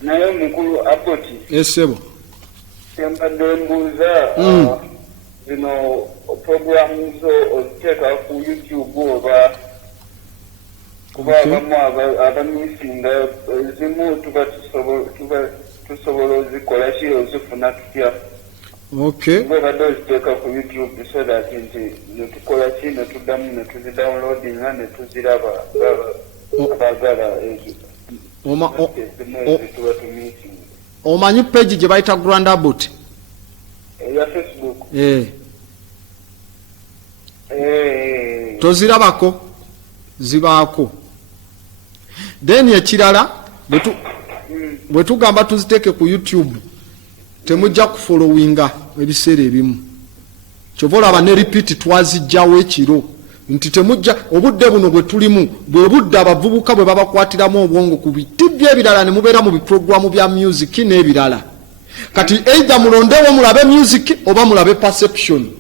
Naye mukulu Abbott. Esebo. Kyembadde mbuuza zino programu zo oziteeka ku YouTube oba kuba abamu abamisinga ezimu tuba tusobola ozikola ki ozifuna tutya. Okay. Obadde oziteeka ku YouTube so that nti netukola ki netuddamu netuzidownloadinga netuziraba abaagala omanyi page gye bayita Grand Abbott eya Facebook. Tozirabako zibaako. Then ekirala bwe tugamba tuziteeke ku YouTube temujja kufollowinga ebiseera ebimu. Kyova olaba ne repeat twazijjawo ekiro nti temujja obudde buno bwe tulimu bwe budde abavubuka bwe babakwatiramu obwongo ku biti by'ebirala ne mubeera mu biprogrammu bya music n'ebirala kati either mulondewo mulabe music oba mulabe perception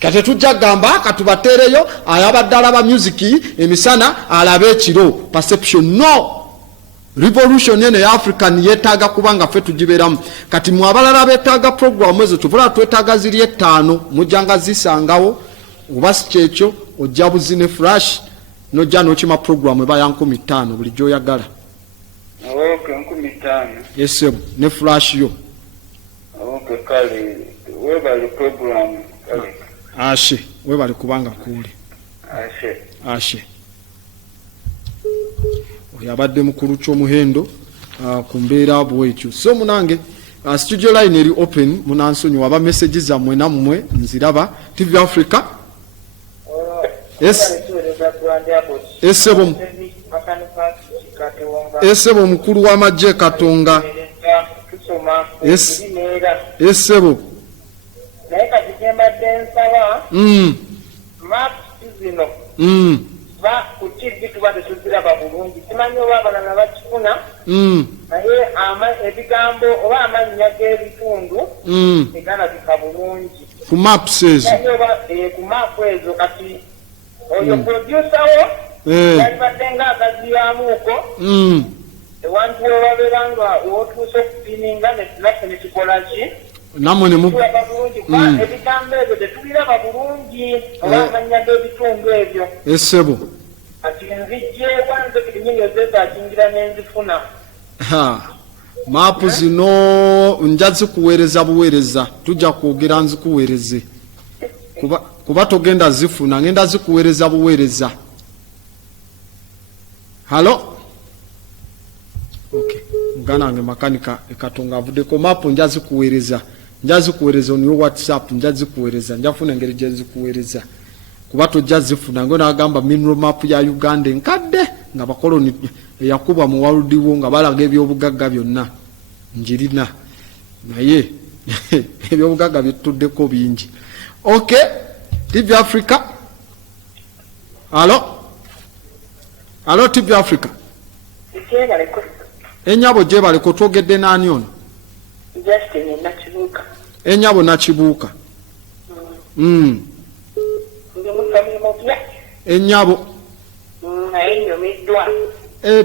kati tujja gamba katubateereyo ayabadde alaba music emisana alabe ekiro perception no revolution ene ya African yetaaga kubanga ffe tugibeeramu kati mu abalala beetaaga programu ezo tuvula twetaaga ziri 5 mujjanga zisangawo oba si kyekyo ojja buzine flash nojja n'okima programu eba ya 15 bulijjo oyagala Okay, 15. esebo ne flash yo Okay, kale webale program kale ashe webale kubanga kuuli ashe oyabadde mukulu ky'omuhendo ku mbeera bwekyo so munange studio line eri open munansonyi waba message zammwe nammwe nziraba TV Africa esebo mukulu w'amagye Katonga esebo naye kati kyembadde nsaba maps zino ba ku TV tuba tetuziraba bulungi simanyi oba abalala bakifuna naye ebigambo oba amannya g'ebitundu tegalabika bulungi ku maps ezo naye oba ku mapu ezo kati oyo producer wo yalibadde ng'agaziramuuko ewantu webabeera nga wotuuse okupininga naffe nekikola ki namwe ne mu bulungi kuba ebigambo ebyo tetubiraba bulungi oba amannya g'ebitundu ebyo esebo kati nzijjeebwa nze kirinyingi ezezakingira n'enzifuna maapu zino nja zikuweereza buweereza tujja kwogera nzikuweereze kuba togenda zifuna ngenda zikuweereza buweereza halo okay mugana wange makanika Katonga avuddeko maapu nja zikuweereza oniyo WhatsApp nja zikuweereza njafuna engeri gye zikuweereza kuba tojja zifuna ngo nagamba mineral map ya Uganda enkadde nga bakoloni yakubwa mu waludiwo nga balaga ebyobugagga byonna njirina naye ebyobugagga bituddeko bingi okay TV Africa halo TV Africa enyabo gye baliko twogedde naani ono enyabo nakibuuka enyabo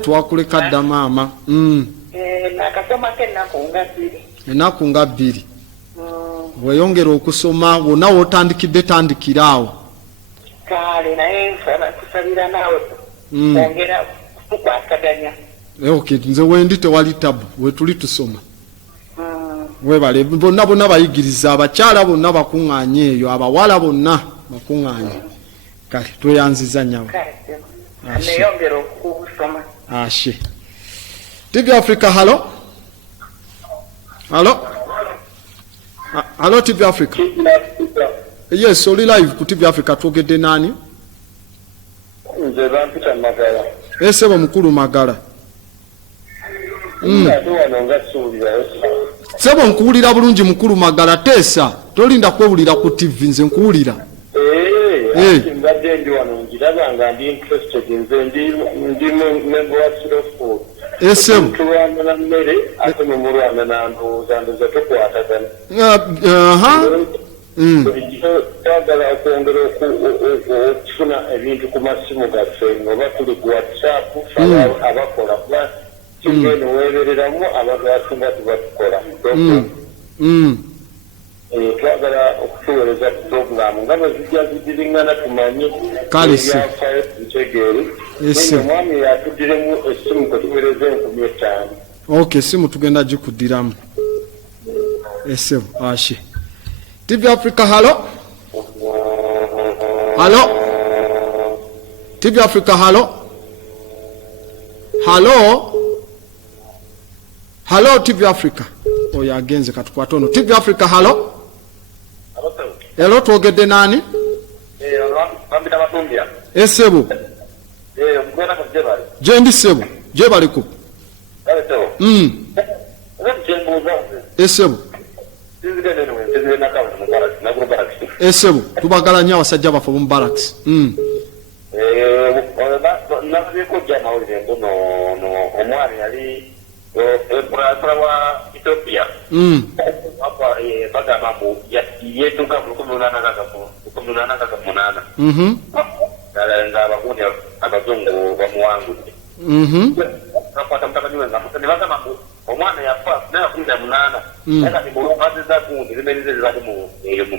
twakuleka dda maama ennaku nga 2 weyongera okusoma wonna wootandikidde tandikiraawo kale naye tusabira naawe ongera kukwasaganya okay nze wendi tewali tabu wetuli tusoma webale bonna bayigiriza abakyala bonna bakuŋŋaanye eyo abawala bonna bakuŋŋaanye kale tweyanziza nyawo neyongera okusoma ashe TV Africa halo TV Africa yes oli live ku TV Africa twogedde naani nze bampita Magala esebo mukulu Magala sebo nkuwulira bulungi mukulu Magala teesa tolinda kwewulira ku TV nze nkuwulira mbadde ndi wano njiraba nga ndi interested nze ndi member wa Sirofo esebo tulwana na mmere ate mumulwana na ndowooza tukwatagana twagala okwongera okufuna ebintu ku masimu gaffe ngoba tuli ku WhatsApp abakola kuba kigenda weerereramu abantu asinga tubatukola twagala okutuweereza ku programu nga bwe zijja zigiringana tumanye ebyafayo tutegeere naye omwami yatuddiremu essimu kwetuweereza 5,000 okay simu tugenda gikuddiramu esebo ashe TV Africa halo TV Africa halo TV Africa oyo agenze katukwata ono TV Africa halo twogedde naani esebo gyendi sebo gye baliko esebo Esebo tubagala nnyo abasajja baffe mu barracks. Nabiko jama ule mbono omwani yali ebura wa Ethiopia. Hapa baga mambo yetu kama kumunana kaka munana. Dala bakuni abazungu bamuwangu. Hapa tamtakanywe ngamuka baga mambo omwana yafa na kunda munana. Eka ni bolo baza kundi zimelize zali mu museum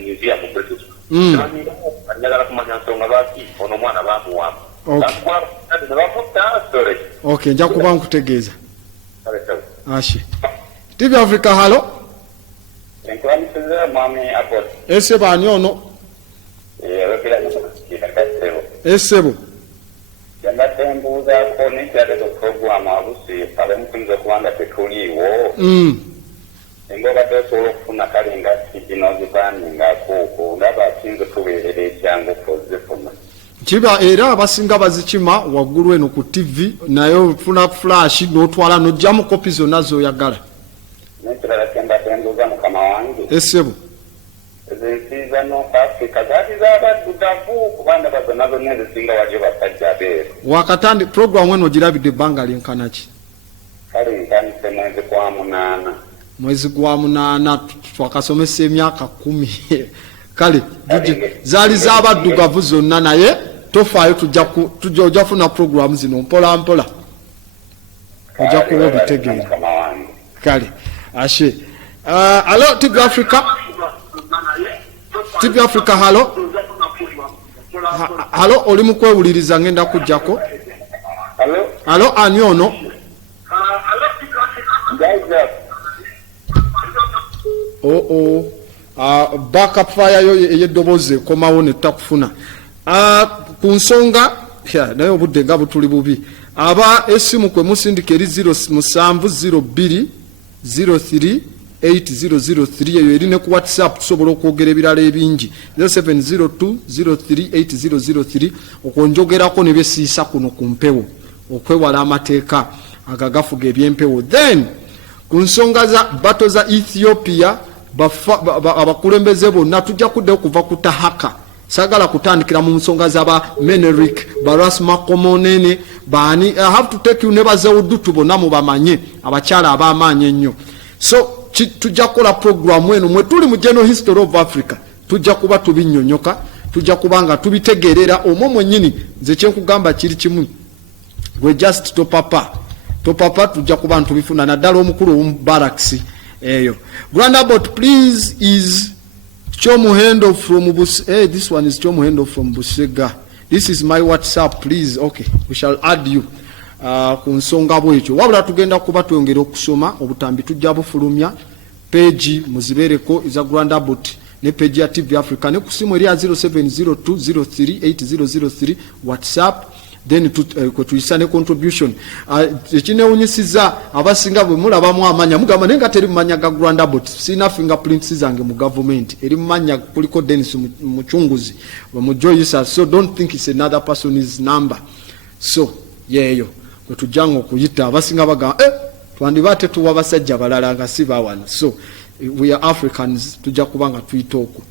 mu British. Nani anyagala kumanya nsonga baki ono mwana bamuwamu. Okay, nja kuba nkutegeeza. Ashi. TV Africa, halo. Ese bani ono? Esebo. Ngoba tesobola okufuna kale nga kinozibaani ngakuuku ndaba asinze tubeerera ekyangu pozifuna kiba era abasinga bazikima waggulu eno ku TV naye ofuna flash n'otwala n'ojjamu kopi zonna z'oyagala. Nekirala kyembatenduza mukama wange Esebo ezensiiza North Africa zaali z'abaddugavu kubanga bazonna zonna ezisinga wali basajja abeeru. Wakatandi programu eno girabidde ebbanga lyenkana ki? Kale nkanise mwezi gwa munaana twakasomesa emyaka 10. Kale zaali z'abaddugavu zonna naye tofaayo tujja funa programu zino mpola mpola ojja kuba obitegeera. Kale ashe alo TV Africa. TV Africa, halo. Halo, oli mu kwewuliriza ngenda kujjako. Halo, ani ono? Backup fire yo ey'eddoboozi ekomawo ne tutakufuna. Ku nsonga naye obudde nga butuli bubi. Aba essimu kwe musindika eri 0702038003 eyo eri ne ku WhatsApp tusobola okwogera ebirala ebingi 0702038003 okwonjogerako ne byesiisa kuno ku mpewo okwewala amateeka agagafuga ebyempewo. Then ku nsonga za bato za Ethiopia abakulembeze bonna tujja kuddeyo kuva ku Tahaka. Sagala kutandikira mu nsonga z'aba Menelik, Baras Makomonene, bani. I have to take you nebaze udutu bonna mubamanye abakyala ab'amaanyi ennyo. So tujja kukola programu eno mwe tuli mu General History of Africa tujja kuba tubinnyonnyoka, tujja kubanga tubitegeerera omwo mwennyini. Nze kyenkugamba kiri kimu, gwe just topapa tujja kuba ntubifuna naddala omukulu omu barracks eyo. Grandabot please is Chomuhendo from this one is Chomuhendo from Busega. This is my WhatsApp, please. Okay, we shall add you. Ku nsonga bwekyo wabula tugenda kuba twongera okusoma obutambi tujja bufulumya page muzibereko iza Grandabot ne page ya TV Africa ne kusimu eri 0702038003 WhatsApp. Then tuyisane contribution ekinewunyisiza abasinga bwe mulabamu amanya mugamba nenga teri mumanya ga Grandabot sina fingerprints zange mu government eri mumanya kuliko Dennis Muchunguzi mu Joyisa, so don't think it's another person's number. So yeyo kwetujango kuyita abasinga bagamba twandibate tuwa abasajja balala nga si bawana. So we are Africans tujja kubanga tuyitoko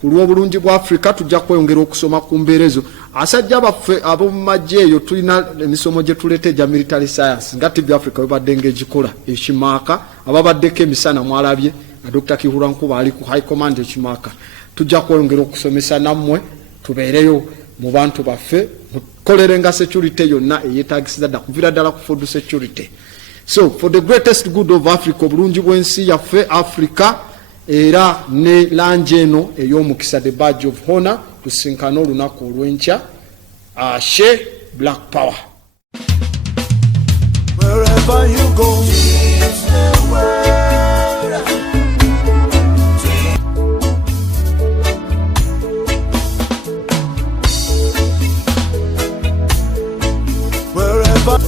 kulwa bulungi bwa Africa tujja kweyongera okusoma ku mbeerezo asajja baffe ab'omumagye eyo tulina emisomo gye tulete ja military science nga TV Africa webadde ng'egikola ekimaaka ababaddeko emisana mwalabye na Dr. Kihura Nkuba ali ku high command ekimaaka. Tujja kweyongera okusomesa nammwe tubeereyo mu bantu baffe mukolere nga security yonna eyetaagisiza dda kuviira ddala ku food security. So for the greatest good of Africa, obulungi bw'ensi yaffe Africa era ne langi eno ey'omukisa, the badge of honor, tusinkana olunaku olw'enkya. Ashe, Black Power. Wherever you go, wherever